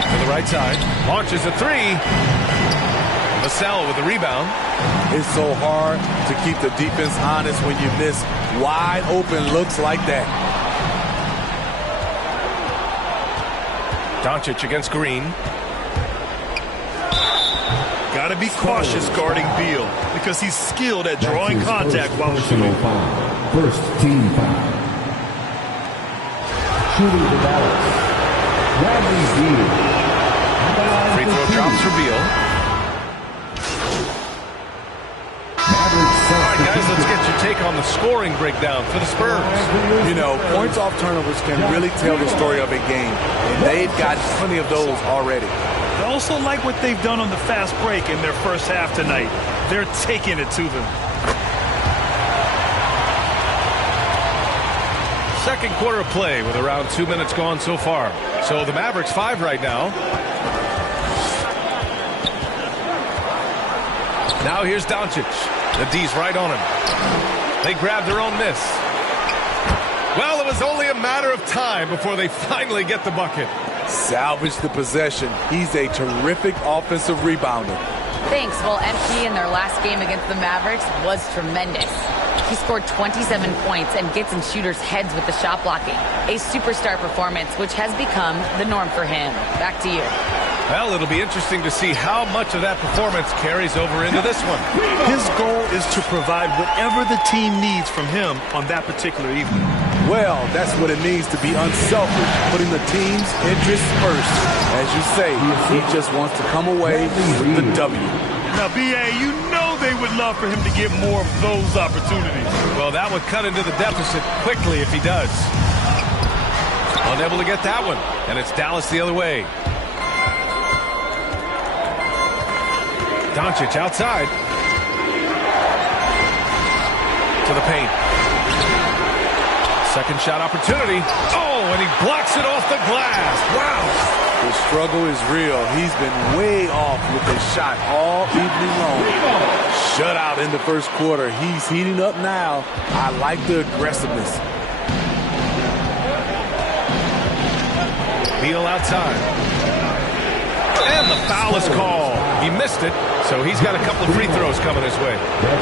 To the right side. Launches a 3. Vassell with the rebound. It's so hard to keep the defense honest when you miss wide open looks like that. Doncic against Green. Got to be cautious guarding Beal because he's skilled at drawing contact while shooting. First team foul. Shooting for Dallas. Bradley Beal. Free throw drops for Beal. All right, guys, let's get your take on the scoring breakdown for the Spurs. You know, points off turnovers can really tell the story of a game, and they've got plenty of those already. I also like what they've done on the fast break in their first half tonight. They're taking it to them. Second quarter of play with around 2 minutes gone so far. So the Mavericks 5 right now. Now here's Doncic. The D's right on him. They grabbed their own miss. Well, it was only a matter of time before they finally get the bucket. Salvage the possession. He's a terrific offensive rebounder. Thanks. Well, MP in their last game against the Mavericks was tremendous. He scored 27 points and gets in shooters' heads with the shot blocking. A superstar performance, which has become the norm for him. Back to you. Well, it'll be interesting to see how much of that performance carries over into this one. His goal is to provide whatever the team needs from him on that particular evening. Well, that's what it means to be unselfish, putting the team's interests first. As you say, he just wants to come away with the W. Now, B.A., you know they would love for him to get more of those opportunities. Well, that would cut into the deficit quickly if he does. Unable to get that one, and it's Dallas the other way. Doncic outside. To the paint. Second shot opportunity. Oh, and he blocks it off the glass. Wow. The struggle is real. He's been way off with his shot all evening long. Shut out in the first quarter. He's heating up now. I like the aggressiveness. Beal outside. And the foul is called. He missed it, so he's got a couple of free throws coming his way.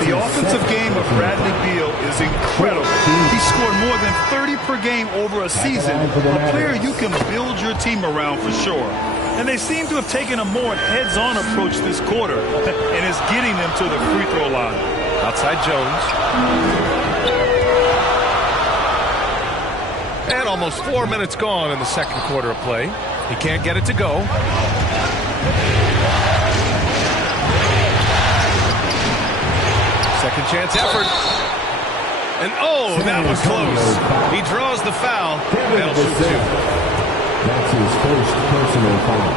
The offensive game of Bradley Beal is incredible. He scored more than 30 per game over a season, a player you can build your team around for sure. And they seem to have taken a more heads-on approach this quarter, and it's getting them to the free throw line. Outside Jones. And almost 4 minutes gone in the second quarter of play. He can't get it to go. Second chance effort. And oh, that was close. He draws the foul. They'll shoot 2. That's his first personal foul.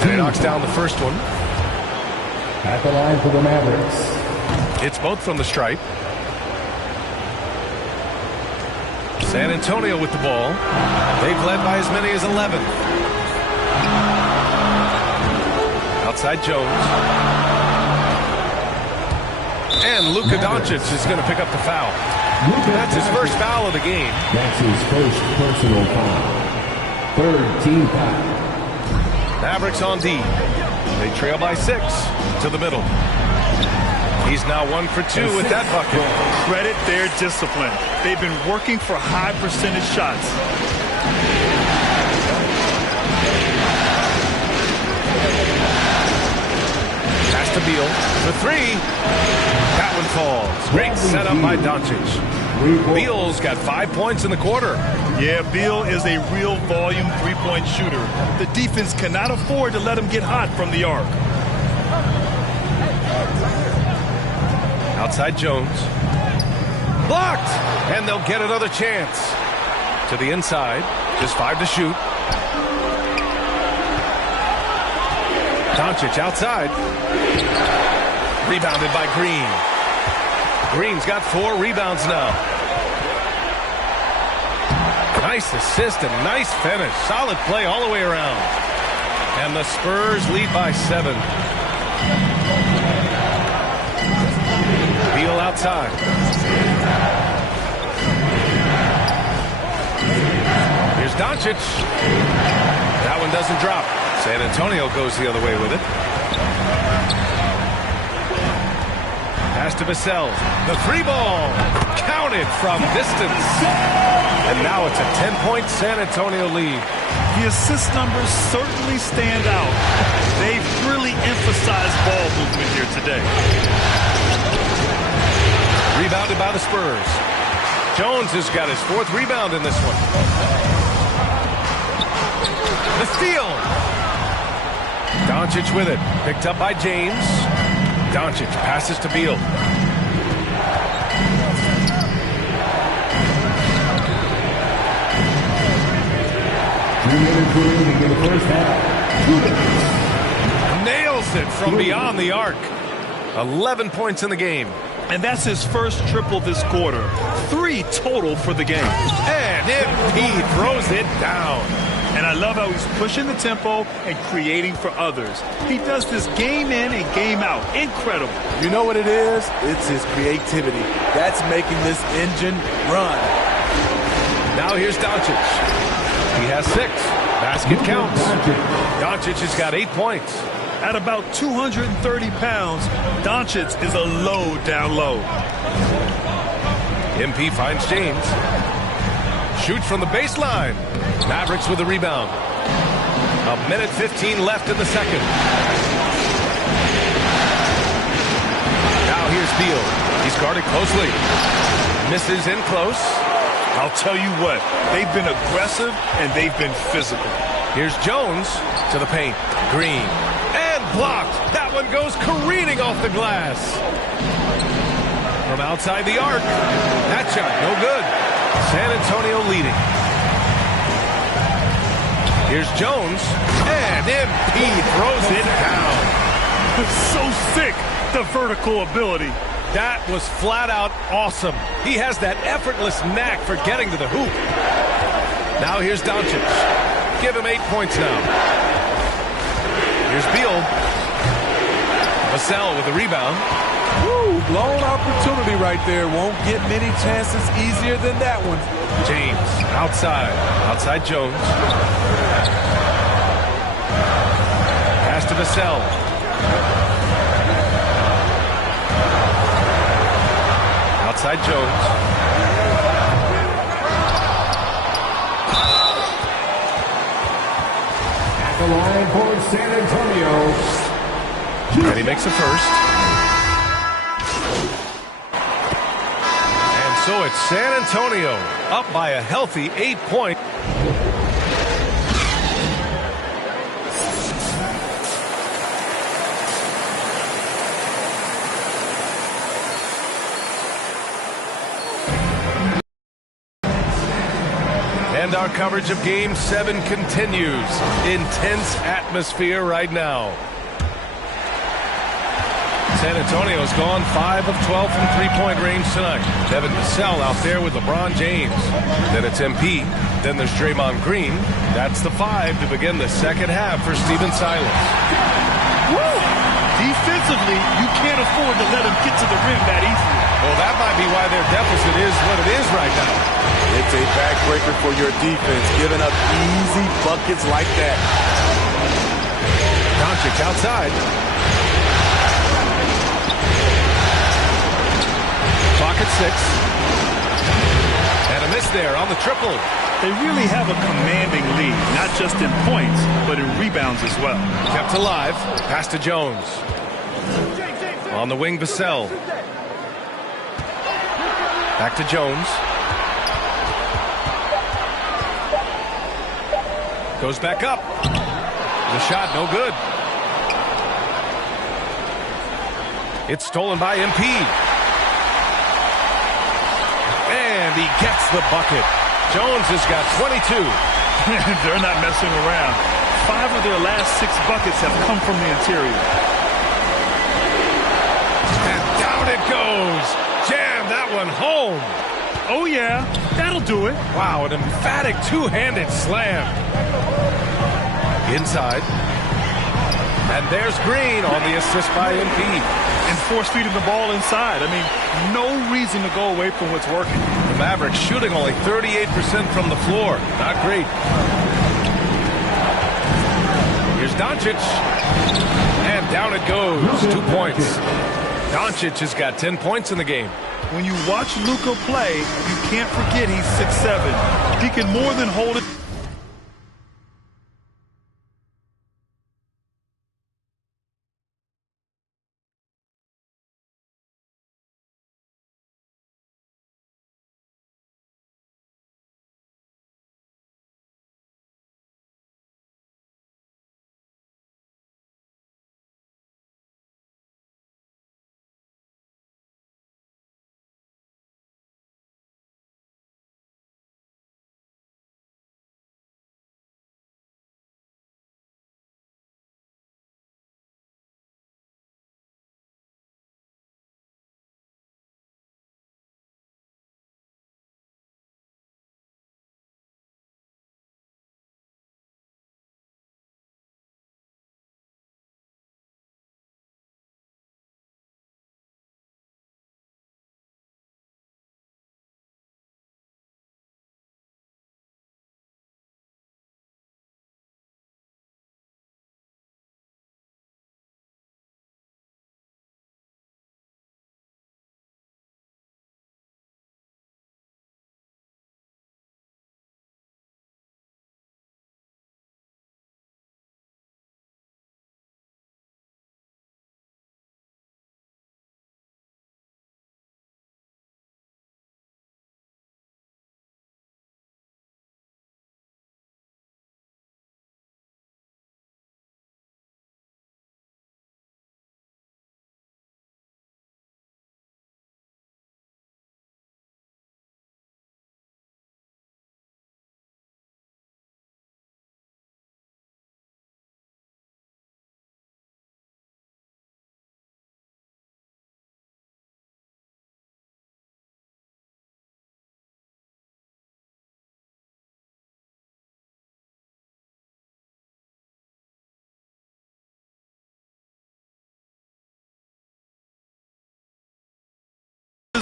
And he knocks down the first one. At the line for the Mavericks. It's both from the stripe. San Antonio with the ball. They've led by as many as 11. Outside Jones. And Luka Doncic is going to pick up the foul. That's his first foul of the game. That's his first personal foul. Third team foul. Mavericks on D. They trail by 6 to the middle. He's now 1 for 2 with that bucket. Credit their discipline. They've been working for high percentage shots. Pass to Beal for 3. That one falls. Great setup by Doncic. Beal's got 5 points in the quarter. Yeah, Beal is a real volume three-point shooter. The defense cannot afford to let him get hot from the arc. Outside Jones. Blocked! And they'll get another chance. To the inside. Just 5 to shoot. Doncic outside. Rebounded by Green. Green's got 4 rebounds now. Nice assist and nice finish. Solid play all the way around. And the Spurs lead by 7. Beal outside. Here's Doncic. That one doesn't drop. San Antonio goes the other way with it. Pass to Vassell. The 3 ball. Counted from distance. And now it's a 10-point San Antonio lead. The assist numbers certainly stand out. They've really emphasized ball movement here today. Rebounded by the Spurs. Jones has got his 4th rebound in this one. The steal. Doncic with it. Picked up by James. Doncic passes to Beal. Nails it from beyond the arc. 11 points in the game. And that's his first triple this quarter. 3 total for the game. And MP throws it down. And I love how he's pushing the tempo and creating for others. He does this game in and game out. Incredible. You know what it is? It's his creativity. That's making this engine run. Now here's Doncic. He has 6. Basket counts. Doncic has got 8 points. At about 230 pounds, Doncic is a low down low. MP finds James. Shoots from the baseline. Mavericks with the rebound. 1:15 left in the second. Now here's Beal. He's guarded closely. Misses in close. I'll tell you what, they've been aggressive and they've been physical. Here's Jones to the paint. Green. And blocked. That one goes careening off the glass. From outside the arc. That shot, no good. San Antonio leading. Here's Jones. And MP throws it down. So sick, the vertical ability. That was flat out awesome. He has that effortless knack for getting to the hoop. Now here's Doncic. Give him 8 points now. Here's Beal. Vassell with the rebound. Woo, blown opportunity right there. Won't get many chances easier than that one. James outside. Outside Jones. Pass to Vassell. Outside Jones. At the line for San Antonio. And he makes a first. And so it's San Antonio up by a healthy 8 points. And our coverage of Game 7 continues. Intense atmosphere right now. San Antonio's gone 5 of 12 from three-point range tonight. Devin Vassell out there with LeBron James. Then it's MP. Then there's Draymond Green. That's the 5 to begin the second half for Stephen Silas. Woo! Defensively, you can't afford to let him get to the rim that easily. Well, that might be why their deficit is what it is right now. It's a backbreaker for your defense, giving up easy buckets like that. Doncic outside. Clock at 6. And a miss there on the triple. They really have a commanding lead, not just in points, but in rebounds as well. Kept alive. Pass to Jones. On the wing, Vassell. Back to Jones. Goes back up. The shot, no good. It's stolen by MP. And he gets the bucket. Jones has got 22. They're not messing around. 5 of their last 6 buckets have come from the interior. And down it goes. Jam that one home. Oh, yeah. That'll do it. Wow, an emphatic two-handed slam. Inside. And there's Green on the assist by MP. And force-feeding the ball inside. I mean, no reason to go away from what's working. The Mavericks shooting only 38% from the floor. Not great. Here's Doncic. And down it goes. 2 points. Doncic has got 10 points in the game. When you watch Luka play, you can't forget he's 6'7". He can more than hold it.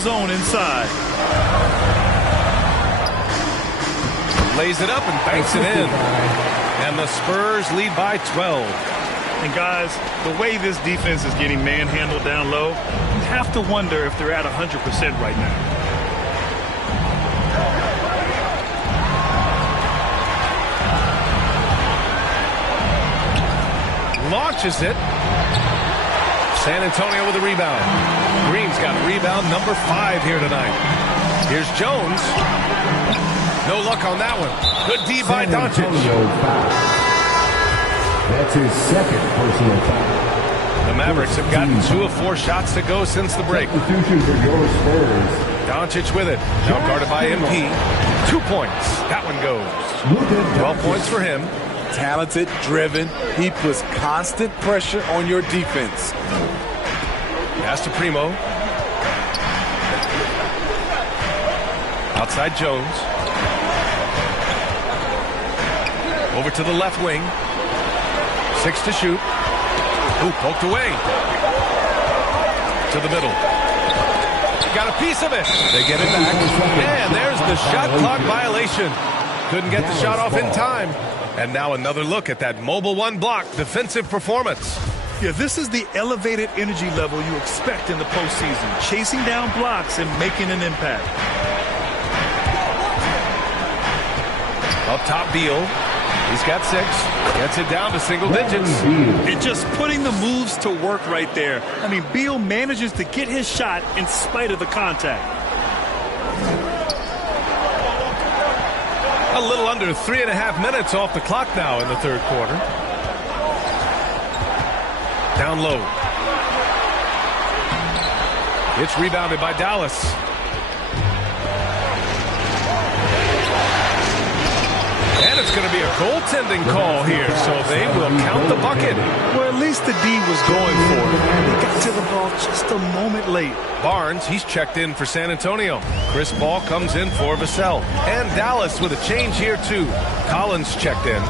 Zone inside. Lays it up and banks it in. And the Spurs lead by 12. And guys, the way this defense is getting manhandled down low, you have to wonder if they're at 100% right now. Launches it. San Antonio with a rebound. Green's got rebound number 5 here tonight. Here's Jones. No luck on that one. Good D by Doncic. That's his second personal foul. The Mavericks have gotten 2 of 4 shots to go since the break. Substitution for your Spurs. Doncic with it. Now guarded by MP. 2 points. That one goes. 12 points for him. Talented, driven. He puts constant pressure on your defense. Pass to Primo. Outside Jones. Over to the left wing. 6 to shoot. Ooh, poked away. To the middle. Got a piece of it. They get it back. And there's the shot clock violation. Couldn't get the shot off in time. And now another look at that mobile one block defensive performance. Yeah, this is the elevated energy level you expect in the postseason. Chasing down blocks and making an impact. Up top, Beal. He's got 6. Gets it down to single digits. And just putting the moves to work right there. I mean, Beal manages to get his shot in spite of the contact. A little under 3.5 minutes off the clock now in the third quarter. Down low. It's rebounded by Dallas. And it's going to be a goaltending call here, so they will count the bucket. Well, at least the D was going for it. They got to the ball just a moment late. Barnes, he's checked in for San Antonio. Chris Paul comes in for Vassell. And Dallas with a change here, too. Collins checked in.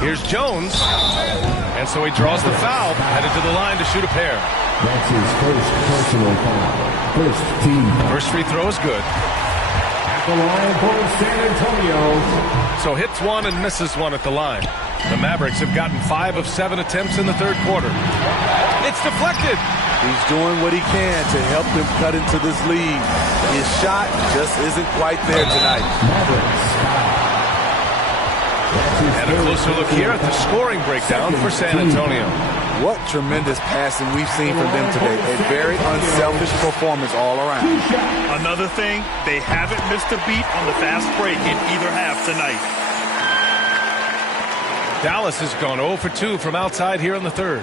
Here's Jones. And so he draws the foul, headed to the line to shoot a pair. That's his first personal foul. First team. First free throw is good. At the line for San Antonio. So hits one and misses one at the line. The Mavericks have gotten 5 of 7 attempts in the third quarter. It's deflected. He's doing what he can to help them cut into this lead. His shot just isn't quite there tonight. And a closer look here at the scoring breakdown for San Antonio. What tremendous passing we've seen from them today. A very unselfish performance all around. Another thing, they haven't missed a beat on the fast break in either half tonight. Dallas has gone 0 for 2 from outside here in the third.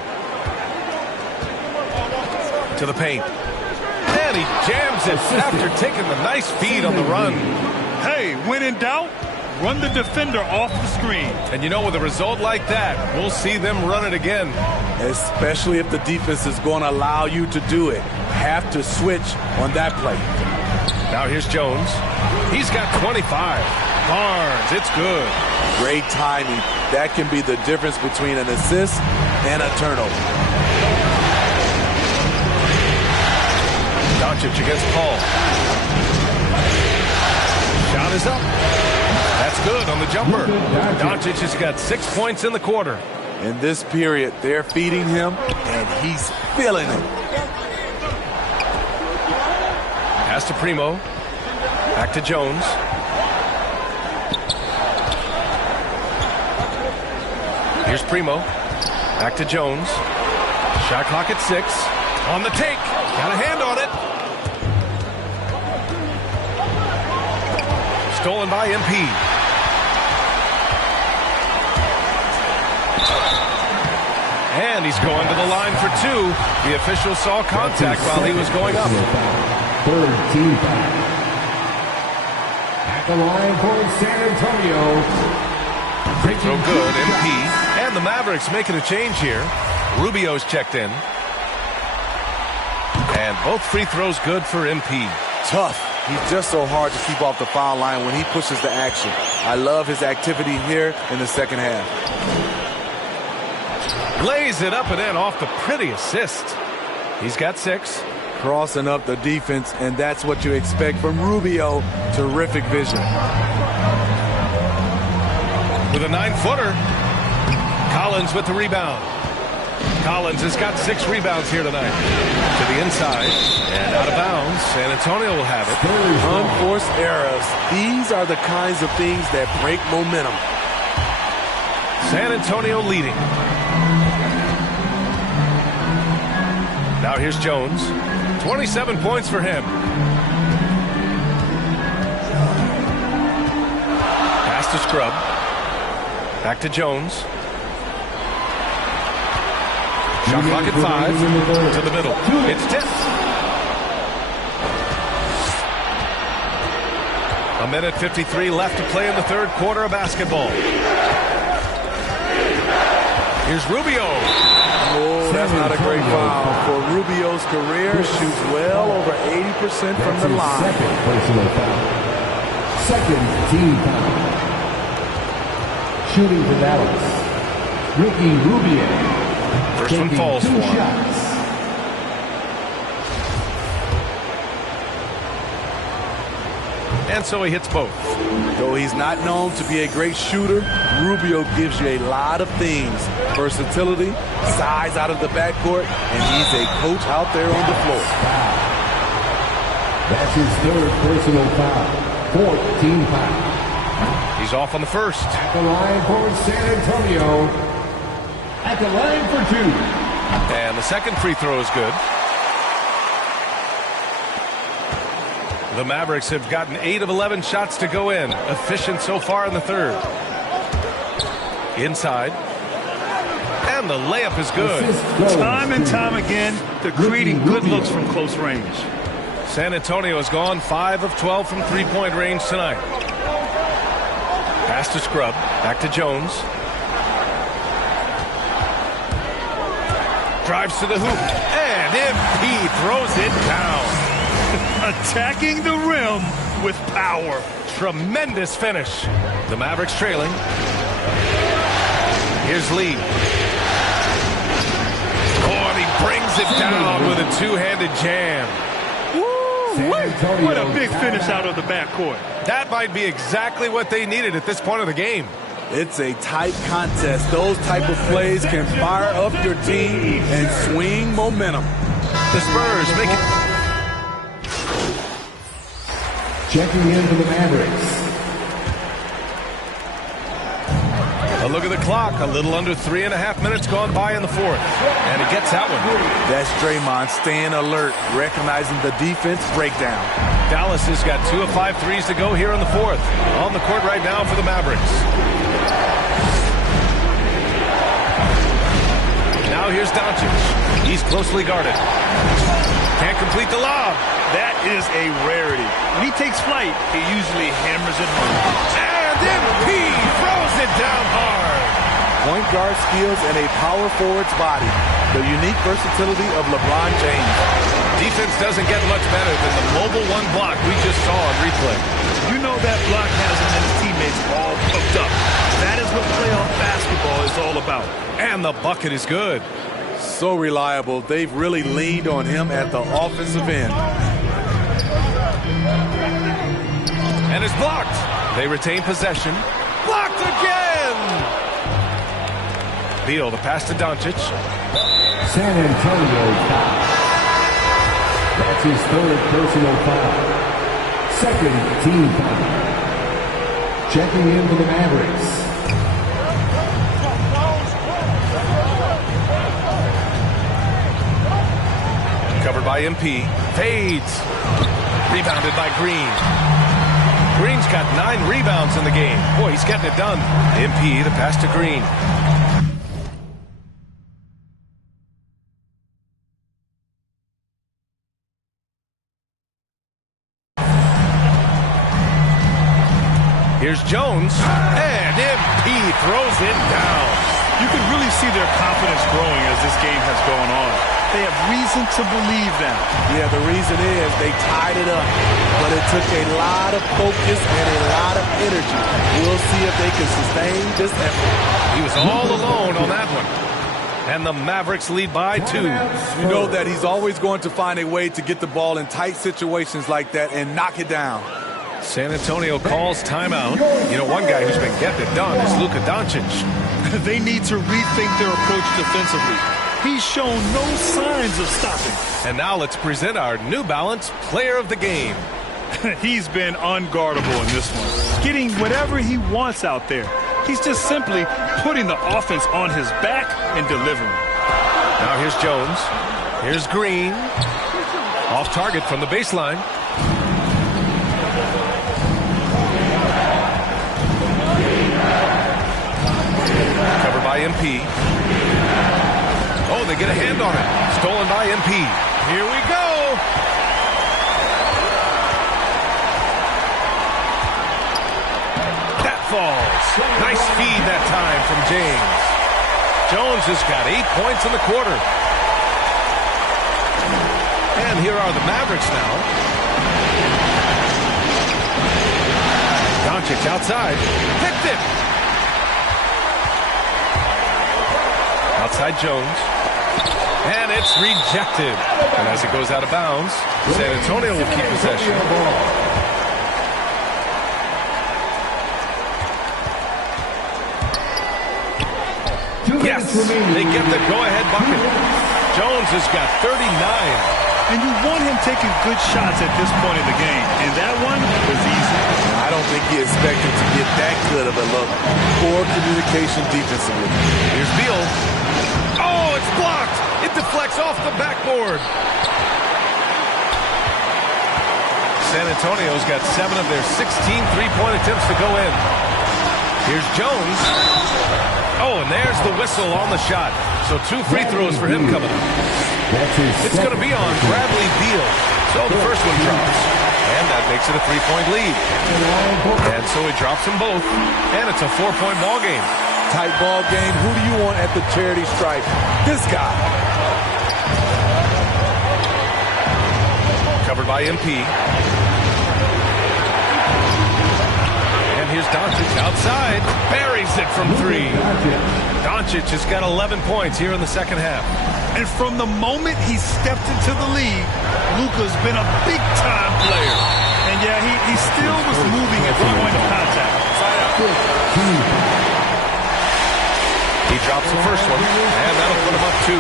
To the paint. And he jams it after taking the nice feed on the run. Hey, when in doubt, run the defender off the screen. And you know, with a result like that, we'll see them run it again. Especially if the defense is going to allow you to do it. Have to switch on that play. Now here's Jones. He's got 25. Barnes, it's good. Great timing. That can be the difference between an assist and a turnover. Doncic against Paul. Shot is up. That's good on the jumper. Doncic has got 6 points in the quarter. In this period, they're feeding him, and he's feeling it. Pass to Primo. Back to Jones. Here's Primo. Back to Jones. Shot clock at 6. On the take. Got a hand on it. Stolen by MP. And he's going to the line for 2. The official saw contact while he was going up. Third team foul. At the line for San Antonio. Free throw good, MP. And the Mavericks making a change here. Rubio's checked in. And both free throws good for MP. Tough. He's just so hard to keep off the foul line when he pushes the action. I love his activity here in the second half. Lays it up and in off the pretty assist. He's got 6. Crossing up the defense, and that's what you expect from Rubio. Terrific vision. With a 9-footer. Collins with the rebound. Collins has got 6 rebounds here tonight. To the inside and out of bounds. San Antonio will have it. Unforced errors. These are the kinds of things that break momentum. San Antonio leading. Now here's Jones. 27 points for him. Pass to Scrub. Back to Jones. Shot clock at 5. To the middle. It's tipped. A minute 53 left to play in the third quarter of basketball. Here's Rubio. Oh, that's not a great foul. For Rubio's career, shoots well over 80% from the line. Second personal foul. Second team foul. Shooting for Dallas. Ricky Rubio. First one falls for him. Shots. And so he hits both. Though he's not known to be a great shooter, Rubio gives you a lot of things. Versatility, size out of the backcourt, and he's a coach out there on the floor. That's his third personal foul. Fourth team foul. He's off on the first. At the line for San Antonio. At the line for two. And the second free throw is good. The Mavericks have gotten 8 of 11 shots to go in. Efficient so far in the third. Inside. And the layup is good. Time and time again, they're creating good looks from close range. San Antonio has gone 5 of 12 from three-point range tonight. Pass to Scrub. Back to Jones. Drives to the hoop. And MP throws it down. Attacking the rim with power. Tremendous finish. The Mavericks trailing. Here's Lee. Oh, and he brings it down with a two-handed jam. What a big finish out of the backcourt. That might be exactly what they needed at this point of the game. It's a tight contest. Those type of plays can fire up your team and swing momentum. The Spurs make it. Checking in for the Mavericks. A look at the clock. A little under 3.5 minutes gone by in the fourth. And he gets that one. That's Draymond staying alert, recognizing the defense breakdown. Dallas has got 2 of 5 threes to go here in the fourth. On the court right now for the Mavericks. Now here's Doncic. He's closely guarded. Can't complete the lob. That is a rarity. When he takes flight, he usually hammers it home. And MP throws it down hard. Point guard skills and a power forward's body. The unique versatility of LeBron James. Defense doesn't get much better than the mobile one block we just saw on replay. You know that block has him and his teammates all hooked up. That is what playoff basketball is all about. And the bucket is good. So reliable. They've really leaned on him at the offensive end. And it's blocked. They retain possession. Blocked again! Beal, the pass to Doncic. San Antonio foul. That's his third personal foul. Second team foul. Checking in for the Mavericks. Covered by MP. Fades. Rebounded by Green. Green's got 9 rebounds in the game. Boy, he's getting it done. MP, the pass to Green. Here's Jones. And MP throws it down. You can really see their confidence growing as this game has gone on. They have reason to believe that. Yeah, the reason is they tied it up, but it took a lot of focus and a lot of energy. We'll see if they can sustain this effort. He was all alone on that one. And the Mavericks lead by 2. You know that he's always going to find a way to get the ball in tight situations like that and knock it down. San Antonio calls timeout. You know, one guy who's been getting it done is Luka Doncic. They need to rethink their approach defensively. He's shown no signs of stopping. And now let's present our New Balance Player of the Game. He's been unguardable in this one, getting whatever he wants out there. He's just simply putting the offense on his back and delivering. Now here's Jones. Here's Green. Off target from the baseline. Covered by MP. Oh, they get a hand on it. Stolen by MP. Here we go. That falls. Nice feed that time from James. Jones has got 8 points in the quarter. And here are the Mavericks now. Doncic outside. Picked it. Outside Jones. And it's rejected. And as it goes out of bounds, San Antonio will keep possession. Yes, they get the go-ahead bucket. Jones has got 39. And you want him taking good shots at this point in the game. And that one was easy. I don't think he expected to get that good of a look. Poor communication defensively. Here's Beal. Oh, it's blocked. It deflects off the backboard. San Antonio's got 7 of their 16 three-point attempts to go in. Here's Jones. Oh, and there's the whistle on the shot. So 2 free throws for him coming up. It's going to be on Bradley Beal. So the first one drops. And that makes it a 3-point lead. And so he drops them both. And it's a 4-point ball game. Tight ball game. Who do you want at the charity stripe? This guy. Covered by MP. And here's Doncic outside. Buries it from 3. Doncic has got 11 points here in the second half. And from the moment he stepped into the league, Luka's been a big-time player. And yeah, he still was moving at the point of contact. He drops the first one, and that'll put him up 2.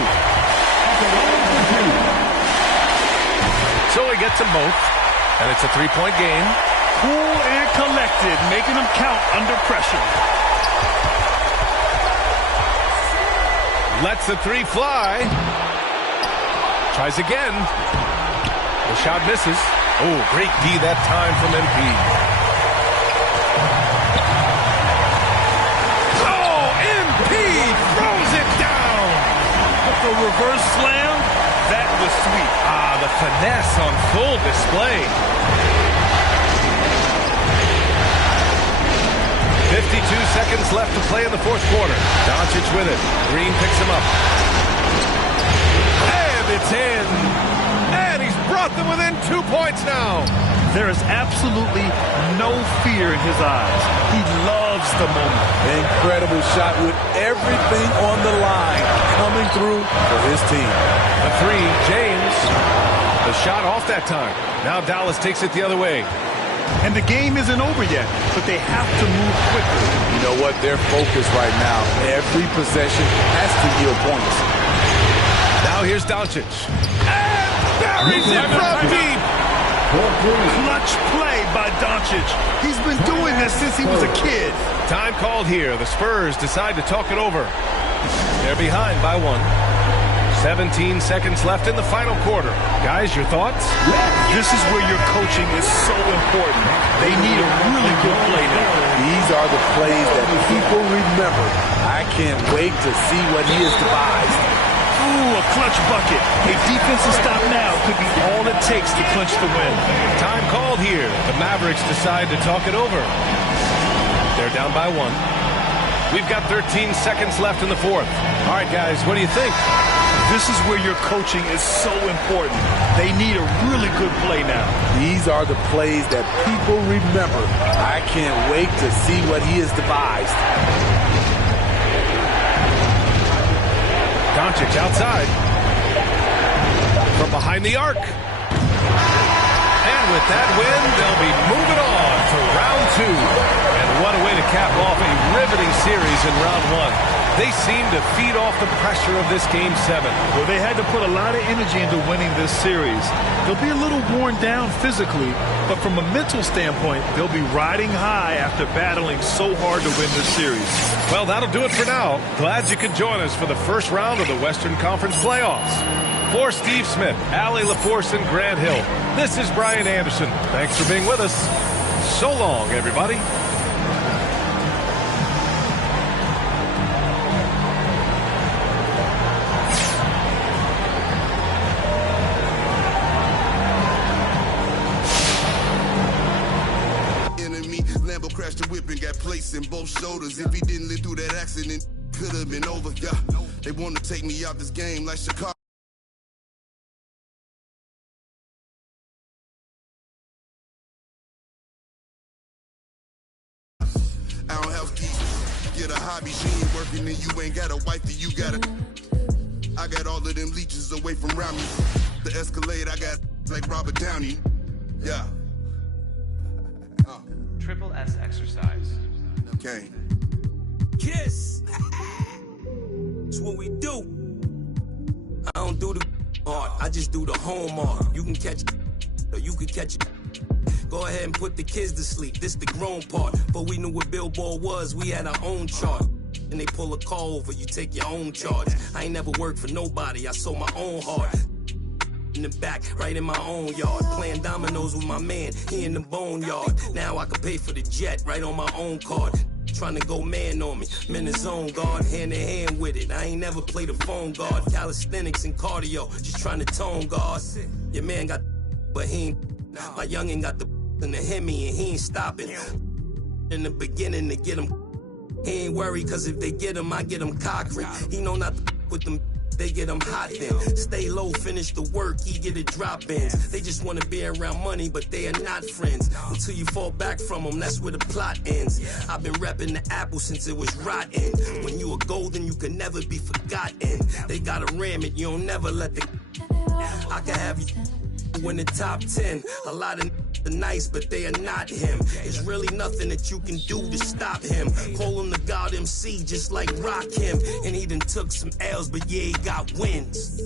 So he gets them both, and it's a 3-point game. Cool and collected, making them count under pressure. Lets the 3 fly. Tries again. The shot misses. Oh, great D that time from MP. Oh, MP throws it down. The reverse slam, that was sweet. Ah, the finesse on full display. 52 seconds left to play in the fourth quarter. Doncic with it. Green picks him up. And it's in. And he's brought them within 2 points now. There is absolutely no fear in his eyes. He loves the moment. Incredible shot with everything on the line coming through for his team. A 3, James. The shot off that time. Now Dallas takes it the other way. And the game isn't over yet, but they have to move quickly. You know what? They're focused right now. Every possession has to yield points. Now here's Doncic. And buries it from deep. Clutch play by Doncic. He's been doing this since he was a kid. Time called here. The Spurs decide to talk it over. They're behind by 1. 17 seconds left in the final quarter. Guys, your thoughts? This is where your coaching is so important. They need a really good play now. These are the plays that people remember. I can't wait to see what he has devised. Ooh, a clutch bucket. A defensive stop now could be all it takes to clinch the win. Time called here. The Mavericks decide to talk it over. They're down by 1. We've got 13 seconds left in the fourth. All right, guys, what do you think? This is where your coaching is so important. They need a really good play now. These are the plays that people remember. I can't wait to see what he has devised. Doncic outside. From behind the arc. And with that win, they'll be moving on to round 2. And what a way to cap off a riveting series in round 1. They seem to feed off the pressure of this Game 7. Well, they had to put a lot of energy into winning this series. They'll be a little worn down physically, but from a mental standpoint, they'll be riding high after battling so hard to win this series. Well, that'll do it for now. Glad you could join us for the first round of the Western Conference playoffs. For Steve Smith, Allie LaForce, and Grant Hill, this is Brian Anderson. Thanks for being with us. So long, everybody. Crashed the whip and got placed in both shoulders. If he didn't live through that accident, could have been over. Yeah, they want to take me out this game like Chicago. you ain't got a wifey, you got a. I got all of them leeches away from around me. The Escalade, I got like Robert Downey. Yeah. Triple S exercise. Okay. Kiss. It's what we do. I don't do the art, I just do the home art. You can catch it, or you can catch it. Go ahead and put the kids to sleep. This the grown part. But we knew what Billboard was. We had our own chart. And they pull a call over, you take your own charge. I ain't never worked for nobody, I sold my own heart. In the back, right in my own yard. Playing dominoes with my man, he in the boneyard. Now I can pay for the jet, right on my own card. Trying to go man on me, I'm in the zone, guard, hand in hand with it. I ain't never played a phone guard. Calisthenics and cardio, just trying to tone guard. Your man got but he ain't. My youngin' got the in the Hemi and he ain't stopping. In the beginning to get him. He ain't worried, cause if they get him, I get him cockering. He know not to with them, they get him hot then. Stay low, finish the work, he get it drop-ins. They just wanna be around money, but they are not friends. Until you fall back from them, that's where the plot ends. I've been repping the apple since it was rotten. When you are golden, you can never be forgotten. They gotta ram it, you don't never let the. I can have you in the top 10. A lot of are nice, but they are not him. There's really nothing that you can do to stop him. Call him the God MC, just like rock him. And he done took some L's, but yeah, he got wins.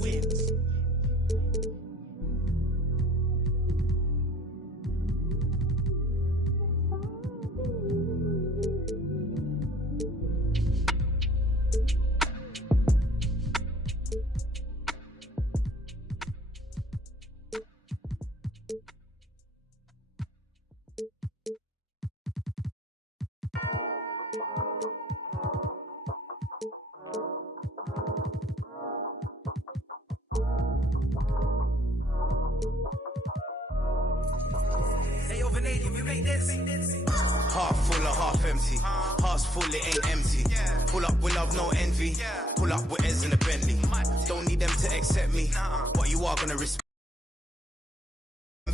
Half full or half empty. Heart's full, it ain't empty. Pull up with love, no envy. Pull up with Ez in a Bentley. Don't need them to accept me, but you are gonna respect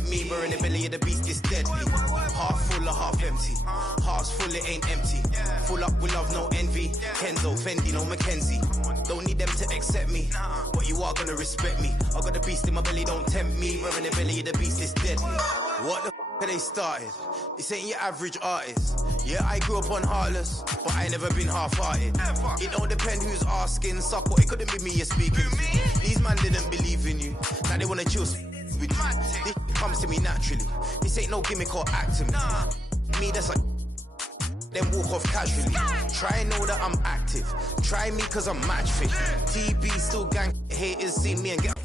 me. We're in the belly of the beast, it's deadly. Half full or half empty. Heart's full, it ain't empty. Full up with love, no envy. Kenzo, Fendi, no Mackenzie. Don't need them to accept me, but you are gonna respect me. I got the beast in my belly, don't tempt me. We're in the belly of the beast, it's deadly. What the f they started? This ain't your average artist. Yeah, I grew up on Heartless, but I ain't never been half-hearted. It don't depend who's asking, suck what, it couldn't be me you're speaking to. These man didn't believe in you, now they wanna chill with you. This comes to me naturally. This ain't no gimmick or acting. Me, that's like then walk off casually. Try and know that I'm active. Try me cause I'm match fit. TB still gang haters see me and get.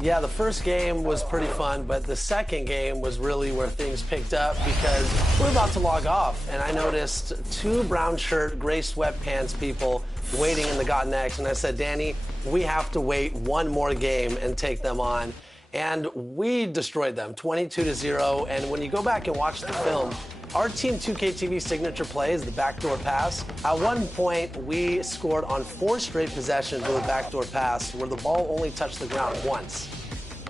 Yeah, the first game was pretty fun, but the second game was really where things picked up because we're about to log off, and I noticed two brown shirt, gray sweatpants people waiting in the Got Next, and I said, Danny, we have to wait one more game and take them on. And we destroyed them, 22-0, and when you go back and watch the film, our Team 2K TV signature play is the backdoor pass. At one point, we scored on 4 straight possessions with a backdoor pass where the ball only touched the ground once.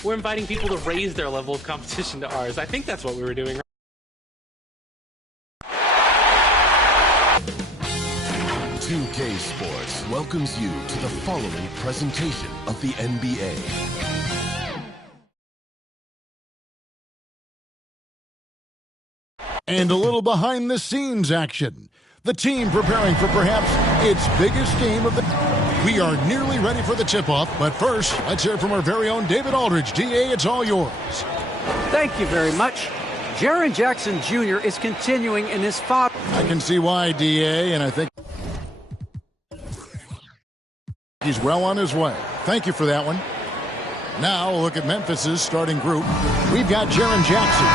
We're inviting people to raise their level of competition to ours. I think that's what we were doing. 2K Sports welcomes you to the following presentation of the NBA. And a little behind-the-scenes action. The team preparing for perhaps its biggest game of the... We are nearly ready for the tip-off, but first, let's hear from our very own David Aldridge. DA, it's all yours. Thank you very much. Jaren Jackson Jr. is continuing in his father... I can see why, DA, and I think he's well on his way. Thank you for that one. Now, a look at Memphis's starting group. We've got Jaren Jackson.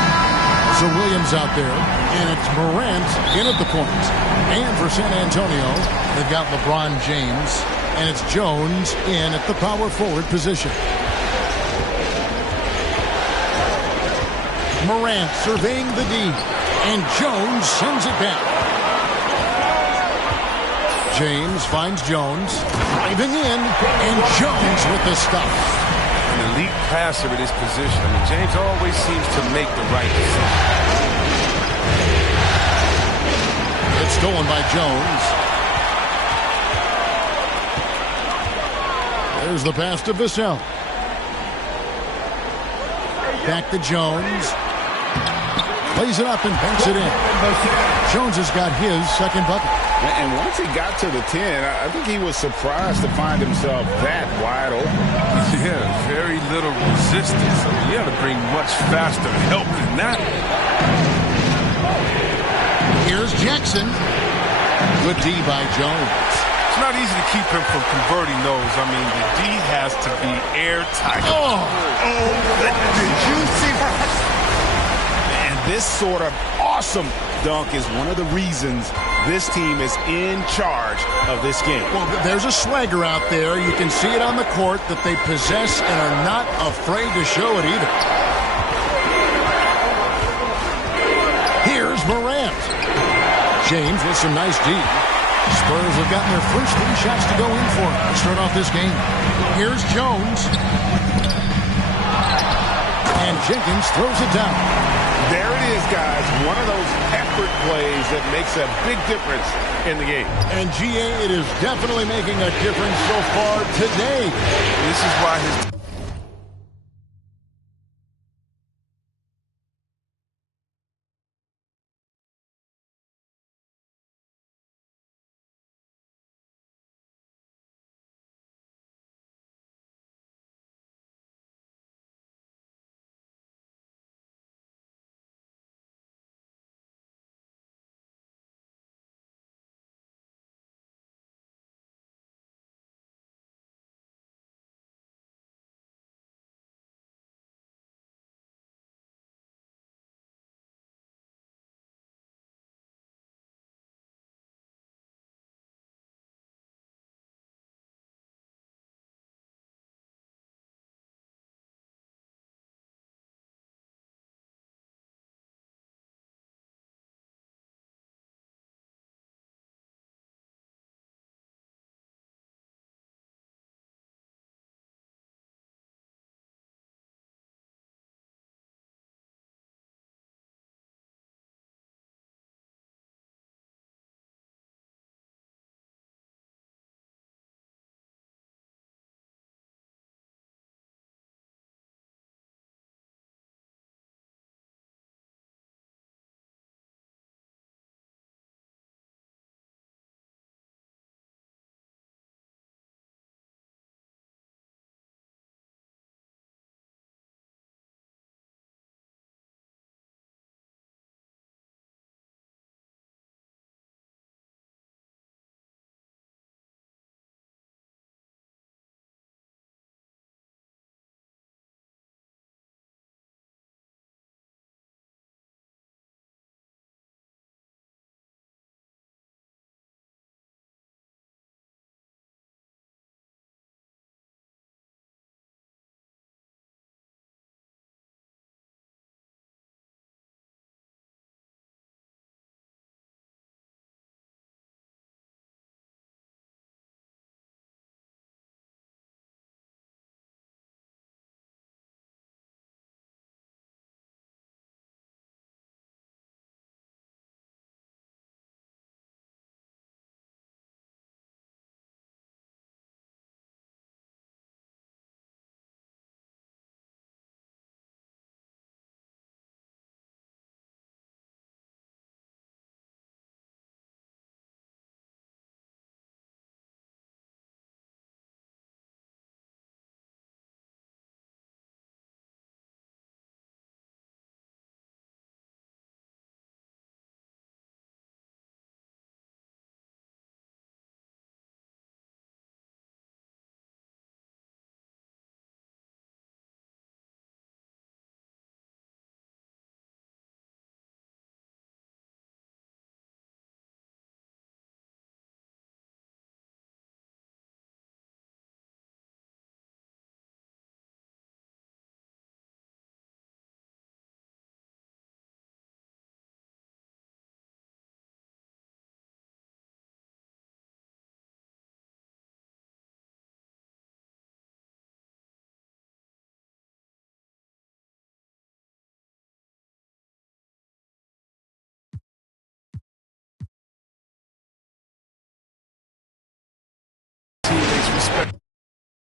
So Williams out there, and it's Morant in at the point. And for San Antonio, they've got LeBron James, and it's Jones in at the power forward position. Morant surveying the D, and Jones sends it back. James finds Jones, driving in, and Jones with the stop. An elite passer in this position. I mean, James always seems to make the right decision. It's stolen by Jones. There's the pass to Vassell. Back to Jones. Plays it up and banks it in. Jones has got his second bucket. And once he got to the 10, I think he was surprised to find himself that wide open. Yeah, very little resistance. You got to bring much faster help than that. Here's Jackson. Good D by Jones. It's not easy to keep him from converting those. I mean, the D has to be airtight. Did you see that? And this sort of awesome dunk is one of the reasons this team is in charge of this game. Well, there's a swagger out there. You can see it on the court that they possess and are not afraid to show it either. Here's Morant. James with some nice D. Spurs have gotten their first 3 shots to go in for them to start off this game. Here's Jones. And Jenkins throws it down. There it is, guys. One of those effort plays that makes a big difference in the game. And GA, it is definitely making a difference so far today. This is why his